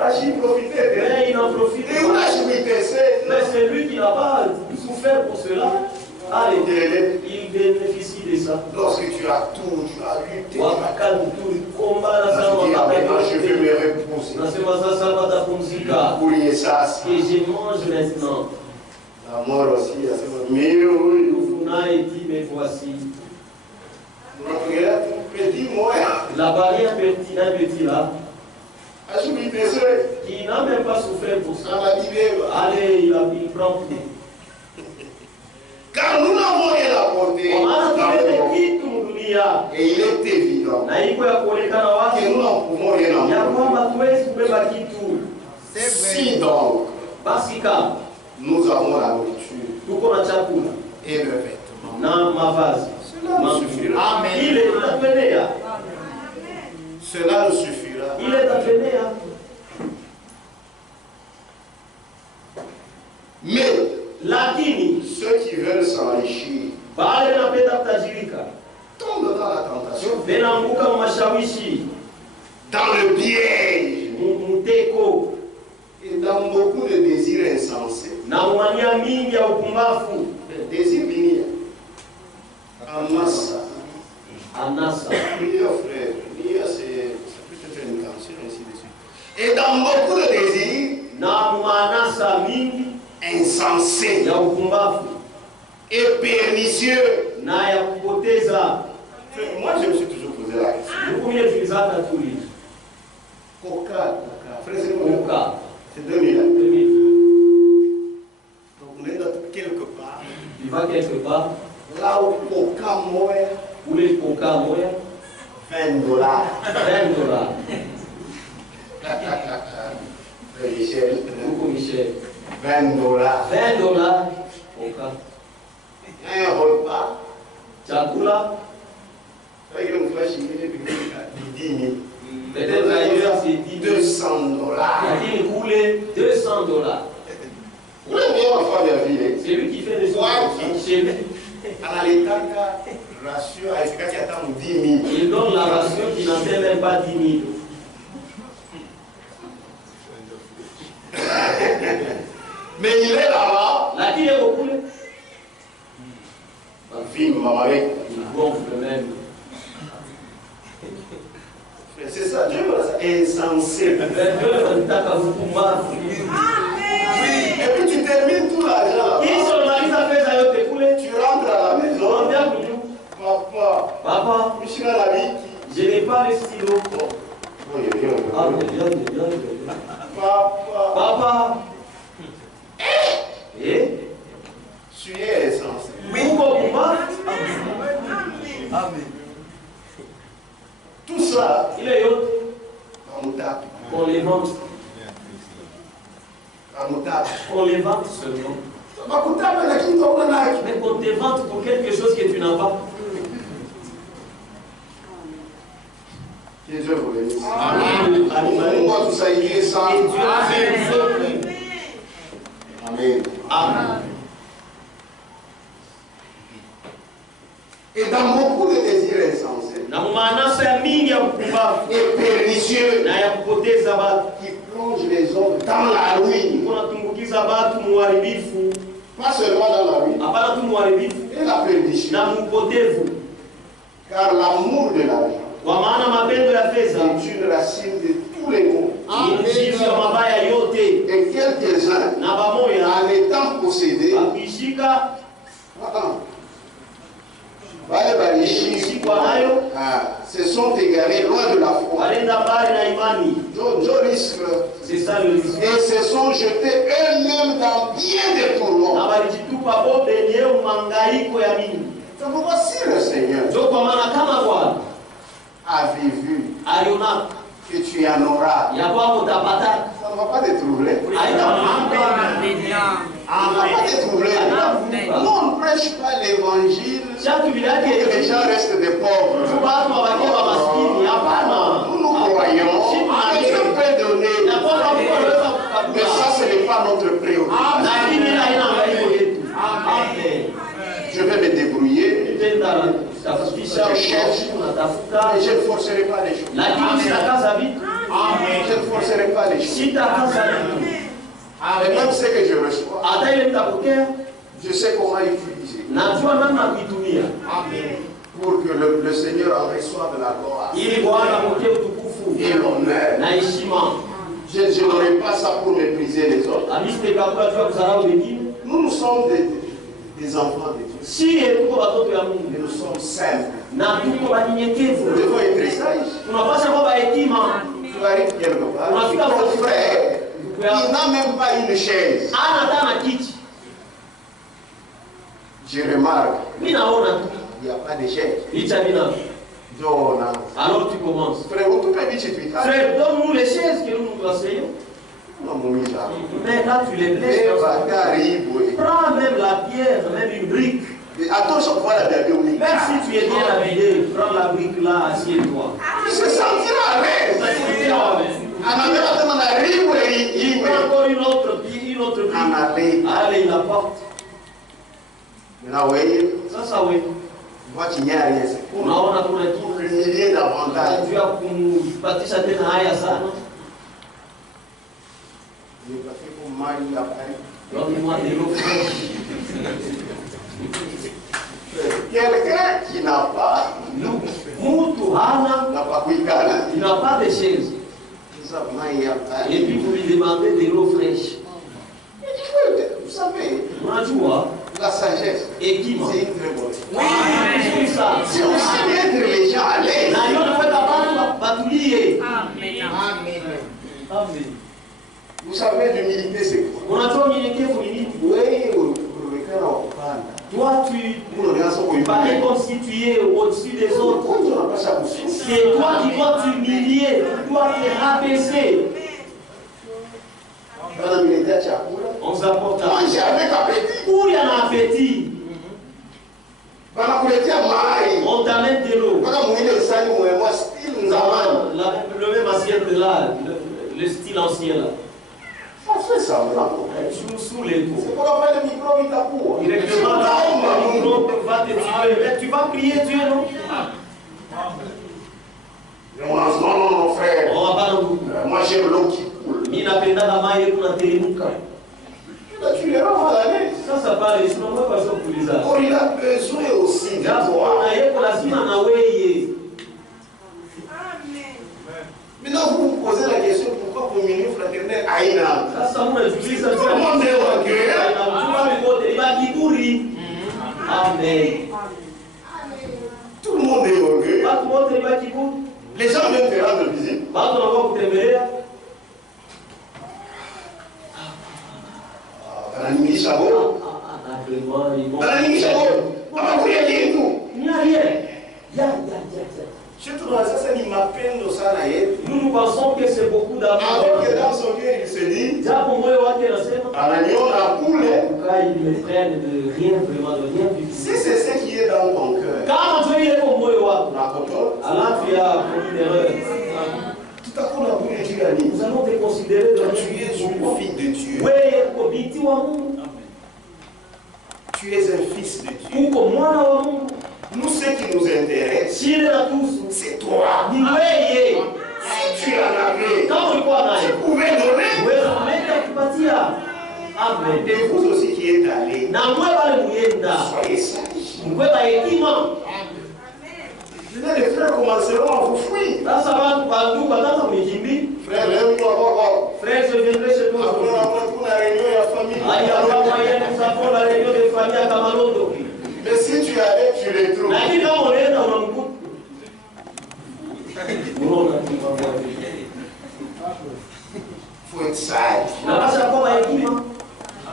Achille profitait d'elle. Mais il en profite. Mais c'est lui qui n'a pas souffert pour cela. Allez, il bénéficie de ça. Lorsque tu as tout, tu as lutté. Je vais me reposer. Et je mange maintenant. La mort aussi, mais me voici. Petit moi. La barrière petit là. Qui n'a même pas souffert pour ça. Allez, il prend tout. Car nous n'avons rien apporté. Et il est évident que nous n'en pouvons rien apporter. Si donc nous avons la nourriture et le vêtement, cela nous suffira. Cela nous suffira. Il est appelé. Mais lakini ceux qui veulent s'enrichir tombent dans la tentation, dans le piège et dans beaucoup de désirs insensés. Désir venir. Anassa. Oui, frère. C'est peut-être une cantion, ainsi de suite. Et dans beaucoup de désirs insensés et pernicieux. Moi, je me suis toujours posé la question. Coca. Frère, c'est 2000. Donc, on est quelque part. Il va quelque part. Là où Coca moya. Où les Coca moya. $20. $20. Michel. Beaucoup Michel. $20. Coca. Un repas. Chakula. Avec une fois, j'ai mis 10 000. Peut-être ailleurs c'est $200. $200. Il coulé $200. C'est lui qui fait des soins chez lui. Il donne la ration qui n'en fait même pas 10 000. Mais il est là-bas. La qui est au poulet. Il gonfle même. C'est ça, Dieu est insensé. Oui. Et puis tu termines tout l'argent. Tu rentres à la maison. Papa, je n'ai pas le stylo. Papa. Et tu es insensé. Amen. Tout ça, il est autre. On les vend. On les vend seulement. Mais qu'on te attentes pour quelque chose que tu n'as pas. Que Dieu vous bénisse. Amen. On va tout ça y ça. Amen. Amen. Et dans beaucoup de désirs insensés et pernicieux qui plongent les hommes dans la ruine, pas seulement dans la ruine, et la perdition. Car l'amour de l'argent est une racine de tous les maux. Et quelques-uns, en étant possédés, se sont égarés loin de la foi. C'est ça le risque. Et se sont jetés eux-mêmes dans bien des tourments. Donc voici le Seigneur avait vu que tu en auras. Ça ne va pas te troubler. On ne va pas te troubler. Nous, on ne prêche pas l'évangile pour que les gens restent des pauvres. Nous croyons que Dieu peut donner. Mais ça, ce n'est pas notre préoccupation. Je vais me débrouiller. Je cherche. Mais je ne forcerai pas les choses. Je ne forcerai pas les choses. Et même ce que je reçois, je sais comment utiliser. Pour que le Seigneur en reçoive la gloire et l'honneur. Je n'aurai pas ça pour mépriser les autres. Nous sommes des enfants de Dieu. Et nous sommes simples. Nous devons être sages. Tu arrives quelque part. Ton frère, il n'a même pas une chaise. Je remarque. Il n'y a pas de chaise. Alors tu commences. Frère, donne-nous les chaises que nous nous asseyons. Mais là, tu les blesses. Prends même la pierre, même une brique. Attention, voilà, même si tu es bien habillé, prends la brique là, assieds-toi. Tu se sentiras à l'aise. Encore une autre brique. Allez, la porte. Ça, oui. Unaona kuna kitu davantage. Juu ya kumpatisha tena haya sana. Donne-moi de l'eau fraîche. Quelqu'un qui n'a pas, il n'a pas de chaise. Et puis vous lui demandez de l'eau fraîche. Vous savez, la sagesse, c'est une très bonne. Oui, c'est ça. C'est aussi mettre les gens à l'aise. Amen. Vous savez, l'humilité, c'est quoi? Toi, tu parais comme si tu es au-dessus des autres. C'est toi qui dois t'humilier, tu dois te rabaisser. On s'apporte à manger avec appétit. Où il y en a appétit? On t'amène de l'eau. Le même assiette là, le style ancien là. On fait ça, tu nous saoules et tout. C'est pour avoir le micro, il t'a pour. Directement là, le micro va te tuer. Tu vas prier Dieu, non? Non, frère. On va pas nous. Moi, j'aime l'eau qui coule. Il n'a pas de kuna teremka. Tu les rends à l'aise. Ça parle, je ne vois pas ça pour les arts. Il a besoin aussi de toi. Maintenant, vous vous posez la question pourquoi communion fraternelle a une âme. Tout le monde est orgueilleux. Amen. Tout le monde est orgueilleux. Les gens viennent te rendre visite. Nous pensons que c'est beaucoup d'amour. Alors que dans son cœur, il se dit, ils ne prennent de rien, vraiment de rien du tout. Si c'est Nous, ce qui nous intéresse, c'est toi. Si tu en avais, tu pouvais donner. Et vous aussi qui êtes allés, soyez sages. Là, les frères commenceront à vous fuir. Frère, lève-toi, Frère, je viendrai chez toi. Après la réunion, il y a famille. Nous avons la réunion de famille à Kamalondo. Mais si tu allais, tu les trouves. Il faut être sage.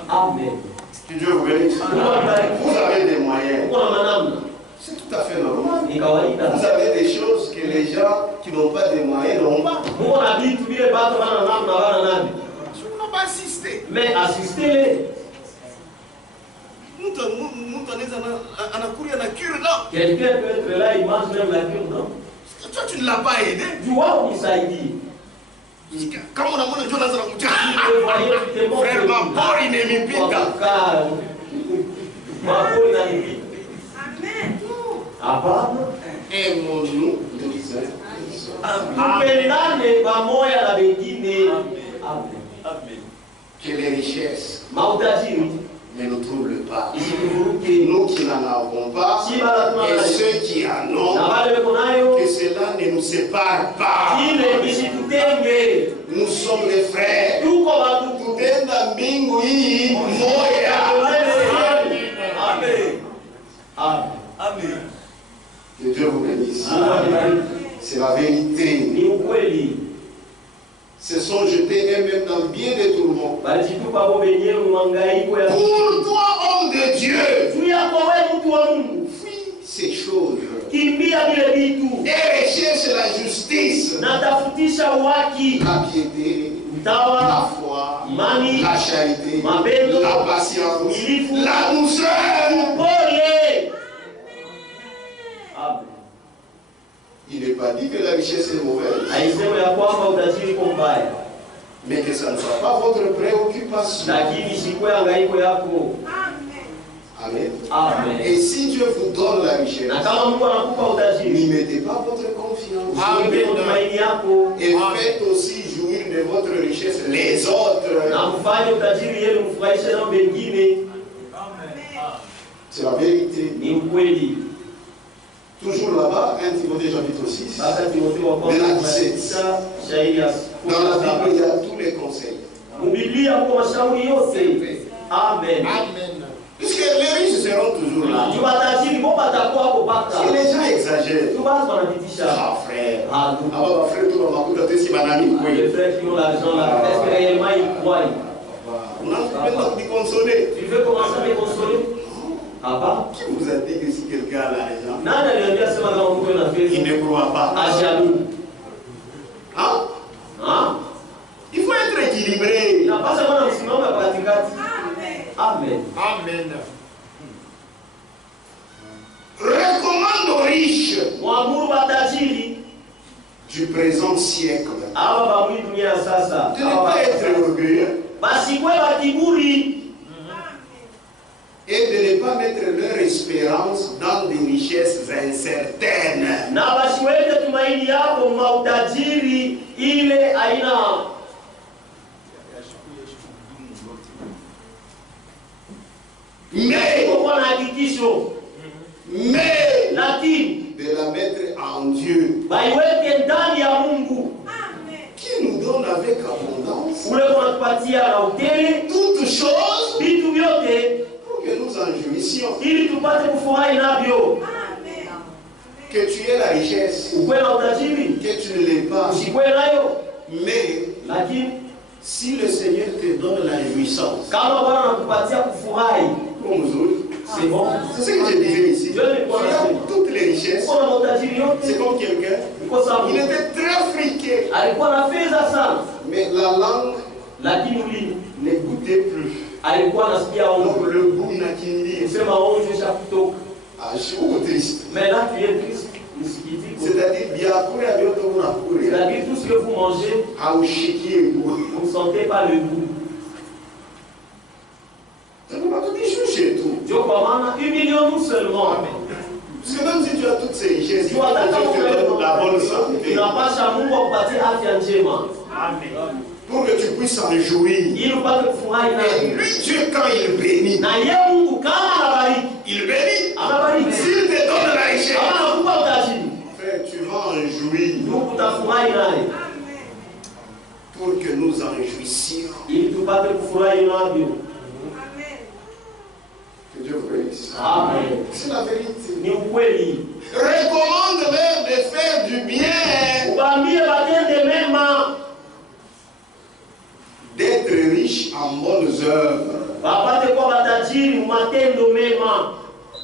Amen. Que Dieu vous bénisse. Vous avez des moyens. C'est tout à fait normal. Vous avez des choses que les gens qui n'ont pas de moyens n'ont pas. Vous n'avez pas assisté. Mais assistez-les. Quelqu'un peut être là, il mange même la cure, non? Toi, tu ne l'as pas aidé. Tu vois où il s'aide. Frère, ma mort, il n'est aimons-nous les uns. Que les richesses ne nous troublent pas. Nous qui n'en avons pas, et ceux qui en ont, que cela ne nous sépare pas. Nous sommes des frères. Amen. Que Dieu vous bénisse. C'est la vérité. Se sont jetés eux-mêmes dans bien des tourments. Pour toi, homme de Dieu, fuis ces choses. Et recherche la justice, la piété, la foi, la charité, la patience, la douceur. Il n'est pas dit que la richesse est mauvaise, mais que ça ne soit pas votre préoccupation. Amen. Amen. Et si Dieu vous donne la richesse, n'y mettez pas votre confiance. Et faites aussi jouir de votre richesse les autres. C'est la vérité. Toujours là-bas, 1 Timothée chapitre 6, verset 17. Dans la Bible, il y a tous les conseils. Amen. Puisque les riches seront toujours là. Parce que les gens exagèrent. Ah frère. Frère, tout le monde a si banani. Les frères qui ont l'argent là, est-ce que réellement ils croient? On a maintenant de consoler. Tu veux commencer à me consoler? Qui vous a dit que si quelqu'un a l'argent, il ne croit pas? Hein? Il faut être équilibré. Amen. Amen. Recommande aux riches du présent siècle de ne pas être orgueilleux et de ne pas mettre leur espérance dans des richesses incertaines. Mais de la mettre en Dieu, qui nous donne avec abondance toutes choses pour que nous en jouissions. Que tu aies la richesse, que tu ne l'aies pas, mais si le Seigneur te donne la jouissance, c'est bon. C'est ce que je disais ici. Regarde toutes les richesses. C'est comme quelqu'un. Il était très friqué. Mais la langue ne goûtait plus. Donc le goût n'a qu'une vie. Je suis triste. Mais là, tu es triste. C'est-à-dire, c'est-à-dire tout ce que vous mangez, vous ne sentez pas le goût. Dieu commande, humilions-nous seulement. Inapasha Mungu akupatie afya njema. Amen. Pour que tu puisses en jouir. Ili upate kufurahi Et naye. lui, Dieu, quand il bénit, Na yeye Mungu kama anabariki, il bénit. anabariki. S'il te donne la richesse, Kama anakupa utajiri, frère, tu vas en jouir. ndugu utafurahi naye. Pour que nous en jouissions. Ili tupate kufurahi navyo. Que Dieu vous bénisse. Amen. C'est la vérité. Ni ukweli. Recommande-leur de faire du bien. Uwaambie watende mema, D'être riche en bonnes œuvres. wapate kuwa matajiri matendo mema,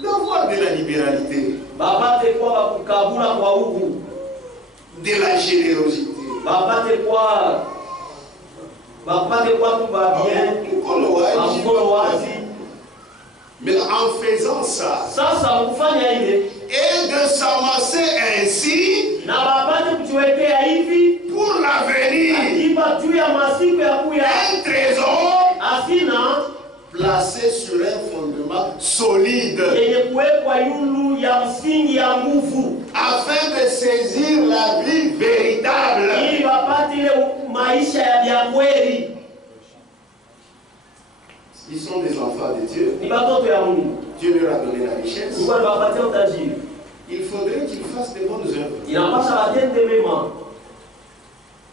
D'avoir de la libéralité. wapate kuwa wakukabula kwa uhuru, De la générosité. wapate kuwa tu babien, mkono wazi. Mais en faisant ça, Sasa kufanya ile et de s'amasser ainsi na wapate kujiwekea hivi pour l'avenir, akiba juu ya masiku ya kuya, un trésor asina placé sur un fondement solide, yenye kuwekwa yulu ya msingi ya nguvu, afin de saisir la vie véritable. ili wapate ile maisha ya vya kweli. Ils sont des enfants de Dieu. Ni watoto ya Mungu. Dieu leur a donné la richesse. Mungu aliwapatia utajiri. Il faudrait qu'ils fassent de bonnes œuvres. Inapasha watende mema.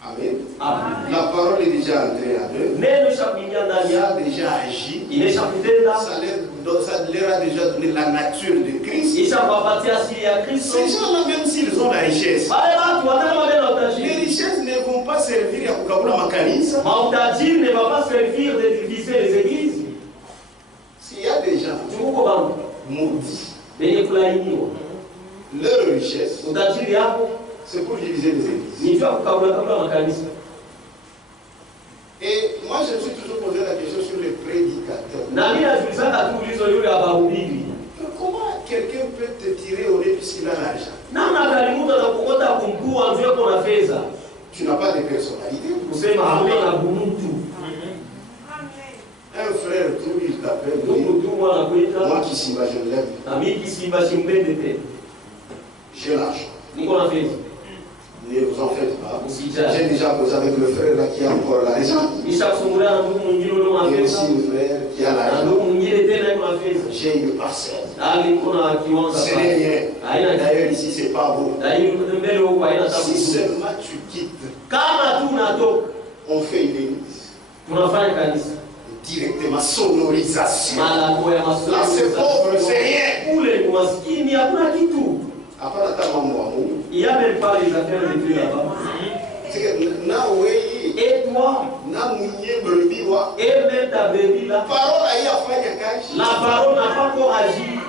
Amen. Amen. La parole est déjà entrée en eux. Neno ishakuingia ndani Il a yao, déjà agi. imesha kutenda, Ça leur a déjà donné la nature de Christ. ishakuwapatia asili ya Kristo. Ces gens-là, même s'ils ont la richesse, Wale watu wataka maneno ya les utajiri. richesses ne vont pas servir à kukabula makanisa. Mautajiri ne va pas servir de diviser les églises. S'il y a des gens Tuko bantu maudits, benye kulainiwa. leur richesse, Utajiri yako c'est pour diviser les églises. ni juu ya kukabula makanisa. Et moi, je me suis toujours posé la question sur les prédicateurs. Na mimi najiulizanga tu ulizo yule abahubiri. Comment quelqu'un peut te tirer au nez puisqu'il a l'argent? Namna gani mtu atakukota kumkua nzio kuna fedha? Tu n'as pas de personnalité. Kusema hamna buntu. Un frère, tout, il t'appelle. Ndugu tu mwana kuita. Moi qui suis bas, je l'aime. Na mimi kisimba chimbende tena. J'ai l'argent. Niko na fedha. Ne vous en faites pas. Usijali. J'ai déjà posé avec le frère là qui a encore l'argent. Nishakusumbulia na ndugu mwingine ule Et una aussi fedha. le frère qui a Na l'argent. ndugu mwingine tena yuko na fedha. J'ai une parcelle. Ali kuna kiwanja Ce n'est pale. rien. Haina D'ailleurs, ici, c'est pas beau. na hii mbele huko haina Si tabu. seulement tu quittes, Kama tu unatoka on fait une église. tunafanya kanisa. Directement, sonorisation. Malako ya Là, c'est pauvre, c'est rien. Kule ni maskini hakuna kitu. Après, attends, moi, Il y a même pas les affaires de Dieu là-bas. c'est que na wei Et toi, na mwenye mbiwa et même ta bébé là, parole haiyafanya kazi. la parole n'a pas encore agi.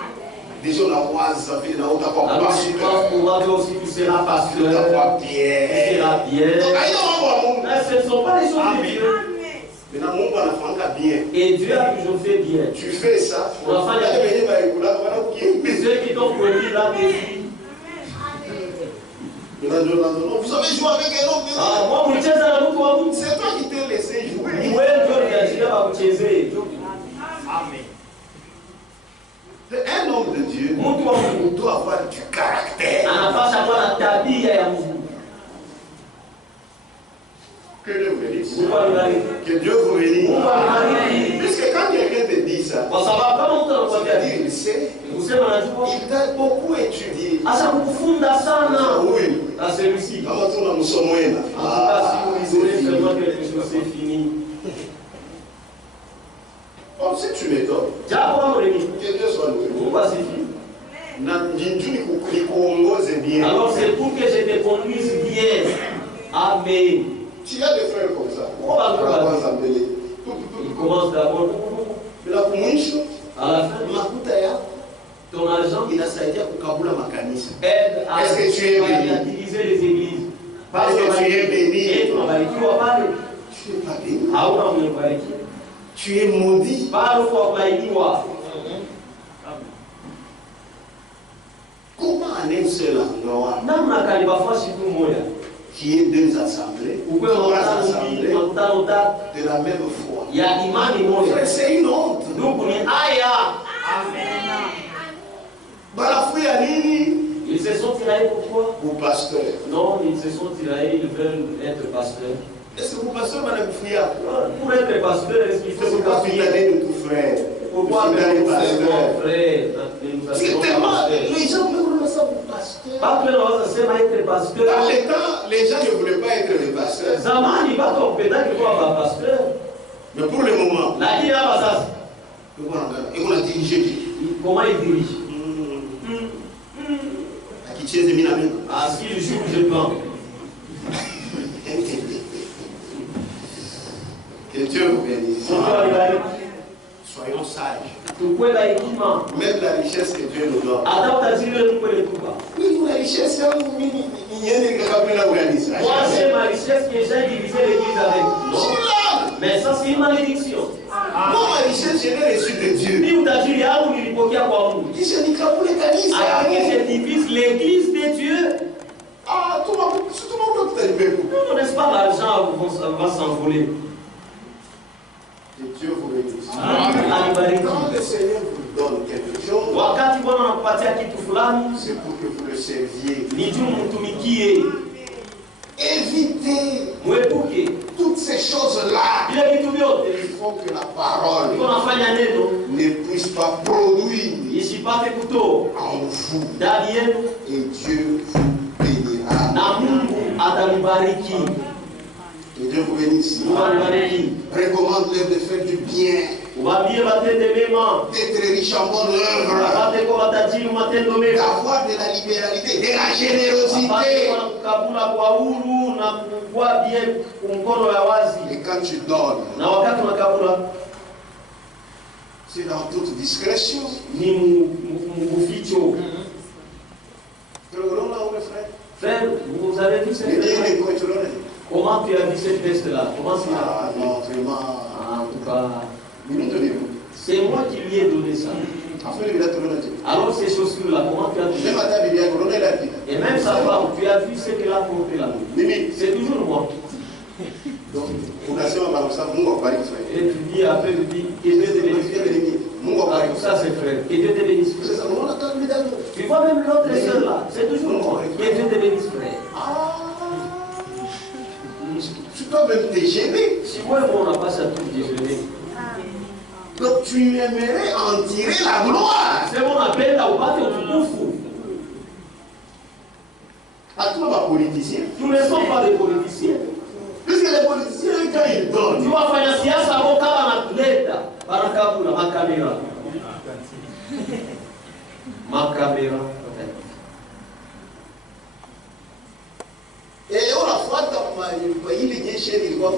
Déjà unawaza vile na utakuwa Alors je pasteur, pense pour moi aussi tu seras pasteur, utakuwa tu bien. seras bien. Donc haina mambo ya Mungu. Mais ce ne sont pas les choses de Dieu. Maintenant Mungu anafanya bien. Et Dieu a toujours fait bien. Tu fais ça. Unafanya Wale wenye baikula wanakukimbia. Ceux qui t'ont produit là dessus. Vous avez joué avec un homme. Ah, moi mlicheza na mtu wa Mungu. C'est toi qui t'es laissé jouer. Wewe ndio uliachilia wakuchezee. Amen. Un homme de Dieu Mtu wa Mungu doit avoir du caractère. anapaswa kuwa na tabia ya Mungu. Que Dieu vous bénisse. Mungu anibariki. Que Dieu vous bénisse. Mungu anibariki. Puisque quand quelqu'un te dit ça, Kwa sababu kama mtu anakuambia c'est-à-dire il sait, kusema najua il t'a beaucoup étudié. asa kukufunda sana. Oui. Na celui-ci. Kama tuna msomo wena. En tout cas, si vous isolez seulement quelque chose, c'est fini. Bon, si tu m'étonnes, Japo kama uneni. que Dieu soit loué. Mungu asifiwe. Na njinju nikuongoze bien. Alors c'est pour que je te conduise bien. Amen. Tu as des frères comme ça. Oh, bah, Kwa kwanza mbele. Il commence d'abord Bila kumwisho, à la fin. makuta ya Ton argent inasaidia kukabula makanisa. aide à Est-ce que tu es béni? à diviser les églises. Parce que tu es béni. Et tunabarikiwa pale. Tu n'es pas béni. Hauna umebarikiwa. Tu es maudit. Bado kwa kubarikiwa. Comment en un seul endroit, Namna gani bafasi tu moja. qui est deux assemblées, Ukuwe trois makutano mbili, assemblées makutano tatu de la même foi. ya imani moja. Frère, c'est une honte. Ndugu ni aya. Amen. Barafu ya nini? Ils se sont tiraillés pourquoi? Pour pasteur. Non, ils se sont tiraillés, ils veulent être pasteurs. Est-ce que pour pasteur, madame Fouya? Pour être pasteur, est-ce qu'il faut se capitaler de tout frère? Pourquoi nous pasteur? C'est tellement, les gens ne voulaient pas pour pasteur. Pas que nous sommes être pasteur. Dans les temps, les gens ne voulaient pas être les pasteurs. Zamani, pas compétent qu'il faut avoir pasteur. Mais pour le moment, la vie là, ça. Et on a dirigé. Comment il dirige? À qui tu es mis la main? Ah, si le jour où je prends. Que Dieu vous bénisse. Soyons sages. Même la richesse que Dieu nous donne. Oui, la richesse, il y a des gens. Moi, c'est ma richesse que j'ai divisé l'église avec. Non. Mais ça, c'est une malédiction. Moi, ma richesse, je l'ai reçue de Dieu. Je divise l'église de Dieu. Ah, tout le monde peut t'arriver. Non, n'est-ce pas, l'argent va s'envoler. Que Dieu vous bénisse. Quand le Seigneur vous donne quelque chose, c'est pour que vous le serviez. Évitez toutes ces choses-là. Il faut que la parole ne puisse pas produire en vous. Et Dieu vous bénira. Que Dieu vous bénisse. Recommande-leur de faire du bien. D'être riche en bonne œuvre. D'avoir de la libéralité, de la générosité. Et quand tu donnes, c'est dans toute discrétion. Frère, vous avez vu cette veste? Comment tu as vu cette veste-là? Comment c'est là? Ah non, vraiment. En tout cas, c'est moi qui lui ai donné ça. Alors ces chaussures-là, comment tu as vu? Et même sa femme, tu as vu ce qu'elle a porté là? C'est toujours moi. Donc, et tu dis après, tu dis, que Dieu te bénisse. Tout ça c'est frère. Que Dieu te bénisse. Tu vois même l'autre soeur là, c'est toujours moi. Que Dieu te bénisse frère. Tu dois même te gêner. Si moi on n'a pas ça tout déjeuner. Donc tu aimerais en tirer la gloire. C'est mon appel là, au bâti au Tukufu. À toi, ma politicien. Nous ne sommes pas des politiciens. Puisque les politiciens, quand ils donnent. Tu vas faire la siasa au Kabanatuleta, Barakabula, ma caméra. Ma caméra. Et on a fait il est chaîne, il faut.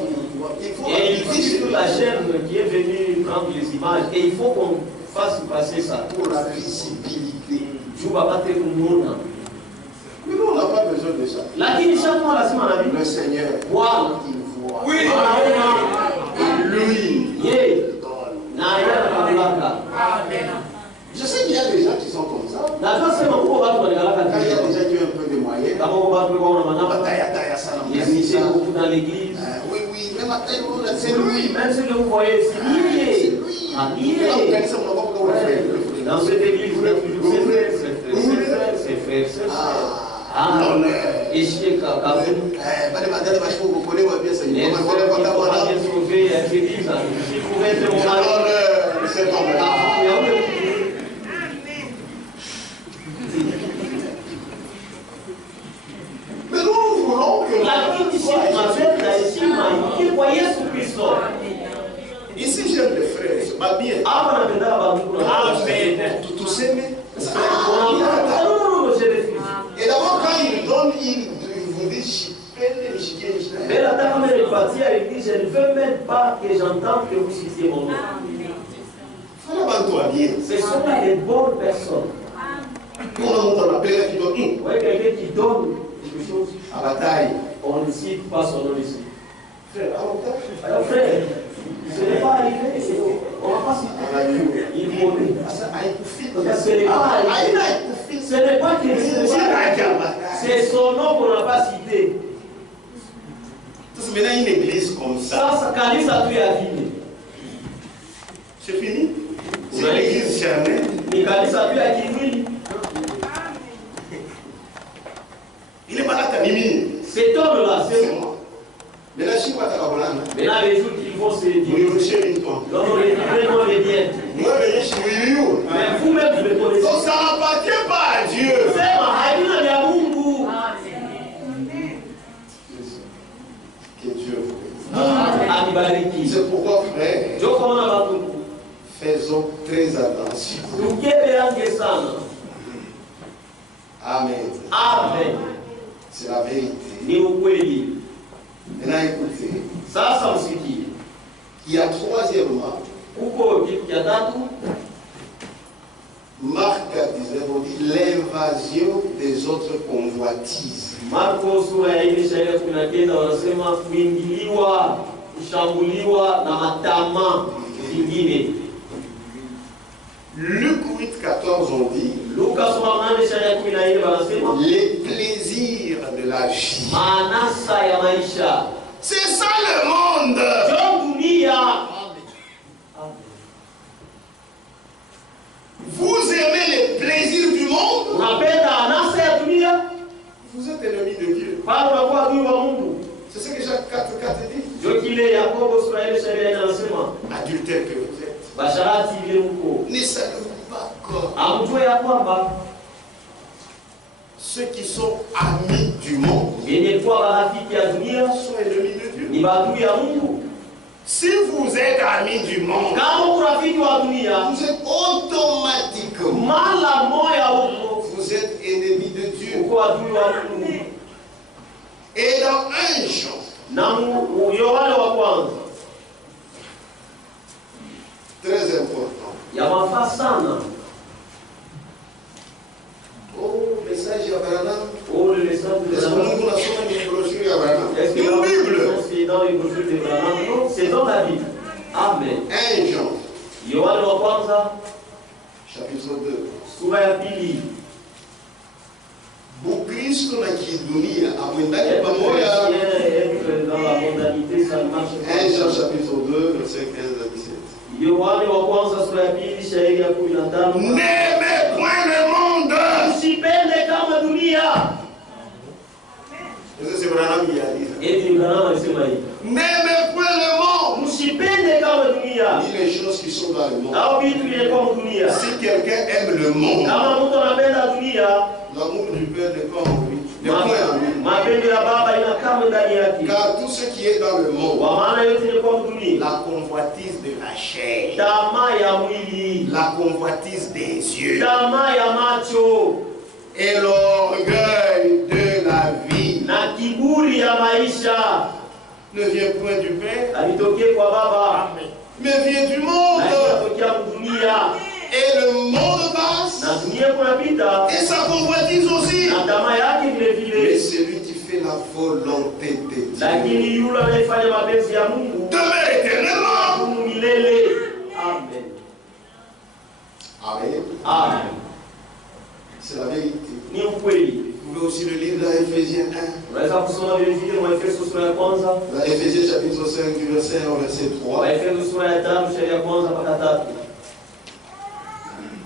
Et il dit sur la chaîne qui est venue prendre les images, et il faut qu'on fasse passer ça. Pour la visibilité. Tu vas pas te comprendre. Mais nous, on n'a pas besoin de ça. Le Seigneur, voilà. Il voit. Oui. Lui, il donne. Amen. Je sais qu'il y a des gens qui sont comme ça. Quand il y a des gens qui ont un peu de moyens, dans l'église. Oui, même à tel moment, c'est lui. Même ce que vous voyez, c'est lui. Dans cette église, vous êtes toujours ses frères, ses frères. Et chez Kakabou, les mais nous voulons que ici j'aime les frères, c'est pas bien. Tout s'aimer. Et d'abord quand ils donnent, ils vous disent je ne veux même pas que j'entende que vous citiez mon nom. Ce sont les bonnes personnes. Vous voyez quelqu'un qui donne quelque chose à la taille. On ne cite pas son nom ici. Alors frère, ce n'est pas arrivé. On ne va pas citer. Il faut ce n'est pas que c'est son nom qu'on n'a pas cité. Maintenant une église comme ça. C'est fini. C'est l'église charnelle. a des jours qu'ils vont se dire. Non, vraiment les biens. Mais vous-même, vous les connaissez. Donc ça n'appartient pas à Dieu. Que Dieu vous bénisse. C'est pourquoi, frère, faisons très attention. Amen. Amen. C'est la vérité. Maintenant écoutez. Il y a troisièmement. Marc 19, on dit l'invasion des autres convoitises. Marko sura ya 19 wanasema kuingiliwa, kushambuliwa na matama mengine. Luc 8:14 on dit Luka sura 8:14 wanasema les plaisirs de la vie. Manasa ya maisha. C'est ça le monde. Dunia. Vous aimez les plaisirs du monde? Unapenda anasa ya dunia? Vous êtes ennemi de Dieu. C'est ce que Jacques 4:4 dit. Adultère que vous êtes. Ne savez-vous pas comme ceux qui sont amis du monde sont ennemis de Dieu. Si vous êtes amis du monde, vous êtes automatiquement vous êtes ennemis de Dieu. Et dans 1 Jean, très important. Oh, message d'Abraham. Oh, le message d'Abraham. Est-ce que une Bible? C'est dans les brochures d'Abraham? Non, c'est dans la Bible. Amen. 1 Jean. Yohane wa kwanza. Chapitre 2. Sura ya pili. Bukristo na kidunia amwendani pamoja. Dans la modalité, ça marche. 1 Jean chapitre 2, verset 15 à 17. Yohane wa kwanza sura ya pili shairi ya 15. N'aimez point le monde. Usipende kama dunia. C'est Abraham qui a dit ça. Et Abraham alisema hivi. N'aimez point le monde. Usipende kama dunia. Ni les choses qui sont dans le monde. Au vitu vilivyo kwa dunia. Si quelqu'un aime le monde, kama mtu anapenda dunia, l'amour du Père n'est pas en lui. Mapendo ya Baba inakaa ndani yake. Car tout ce qui est dans le monde, kwa maana yote ni kwa dunia, la convoitise de la chair, tamaa ya mwili, la convoitise des yeux, tamaa ya macho, et l'orgueil de la vie, na kiburi ya maisha, ne vient point du Père, alitokea kwa Baba, mais vient du monde. Et le monde passe, et sa convoitise aussi. Mais celui qui fait la volonté de Dieu demeure éternellement. Amen. Amen. Amen. C'est la vérité. Vous pouvez aussi le lire dans Ephésiens 1. Dans Ephésiens chapitre 5 du verset 1 au verset 3.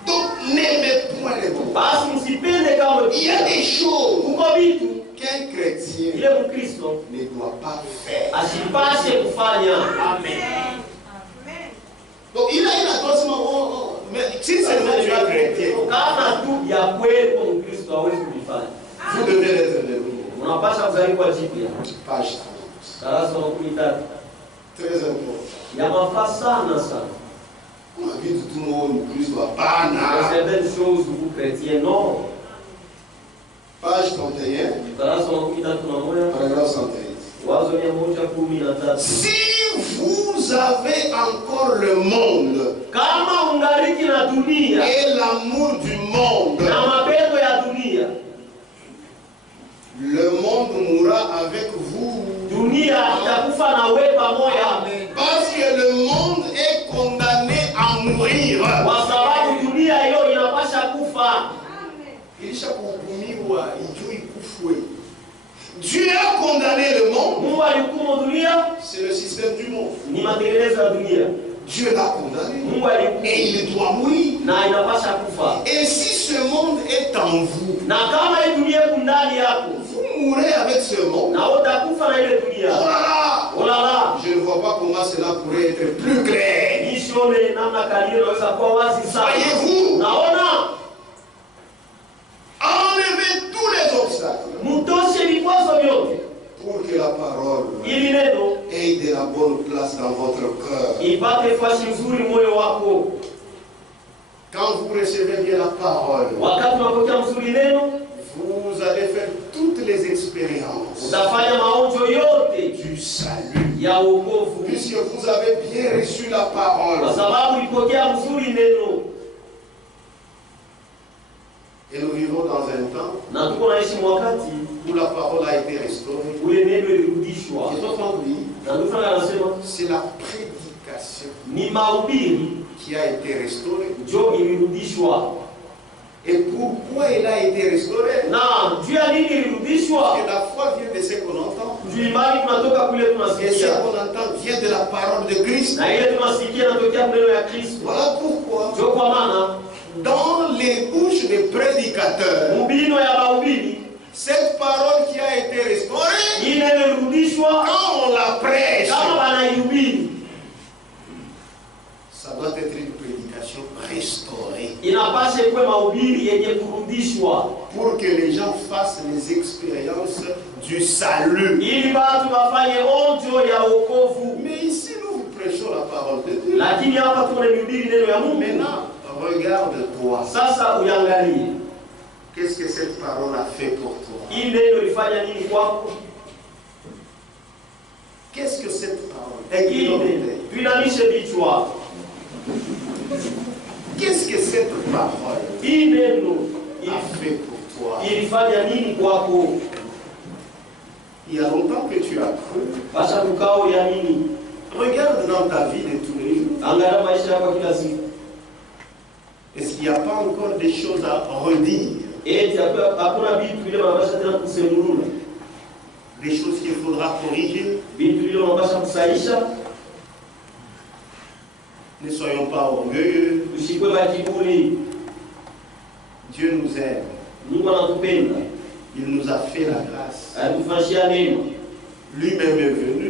Donc n'aimez point les bons. Il y a des choses qu'un chrétien ne doit pas faire. Amen. Donc il a une attention. Mais si c'est le tu es chrétien, vous devez être le Page 30. Très important. On a vu tout le monde, Christ doit pas. Certaines choses vous chrétiens, non. Page 31. Paragraphe 113. Si vous avez encore le monde et l'amour du monde, le monde mourra avec vous. Parce que le monde est condamné à mourir. Dieu a condamné le monde. C'est le système du monde. Dieu l'a condamné. Et il doit mourir. Et si ce monde est en vous, vous mourrez avec ce monde. Oh là là. Je ne vois pas comment cela pourrait être plus clair. Voyez-vous? Enlevez tous les obstacles pour que la parole ait de la bonne place dans votre cœur. Quand vous recevez bien la parole, vous allez faire toutes les expériences du salut. Puisque vous avez bien reçu la parole. Et nous vivons dans un temps où la parole a été restaurée. C'est la prédication qui a été restaurée. Et pourquoi elle a été restaurée? Parce que la foi vient de ce qu'on entend. Et ce qu'on entend vient de la parole de Christ. Voilà pourquoi, dans les bouches des prédicateurs, cette parole qui a été restaurée, quand on la prêche, ça doit être une prédication restaurée. Pour que les gens fassent les expériences du salut. Mais ici, nous prêchons la parole de Dieu. Maintenant, regarde-toi. Qu'est-ce que cette parole a fait pour toi? Qu'est-ce que cette parole a fait pour toi? Qu'est-ce que cette parole a fait pour toi? Il y a longtemps que tu as cru. Regarde dans ta vie de tous les jours. Est-ce qu'il n'y a pas encore des choses à redire? Des choses qu'il faudra corriger? Ne soyons pas orgueilleux. Dieu nous aime. Il nous a fait la grâce. Lui-même est venu.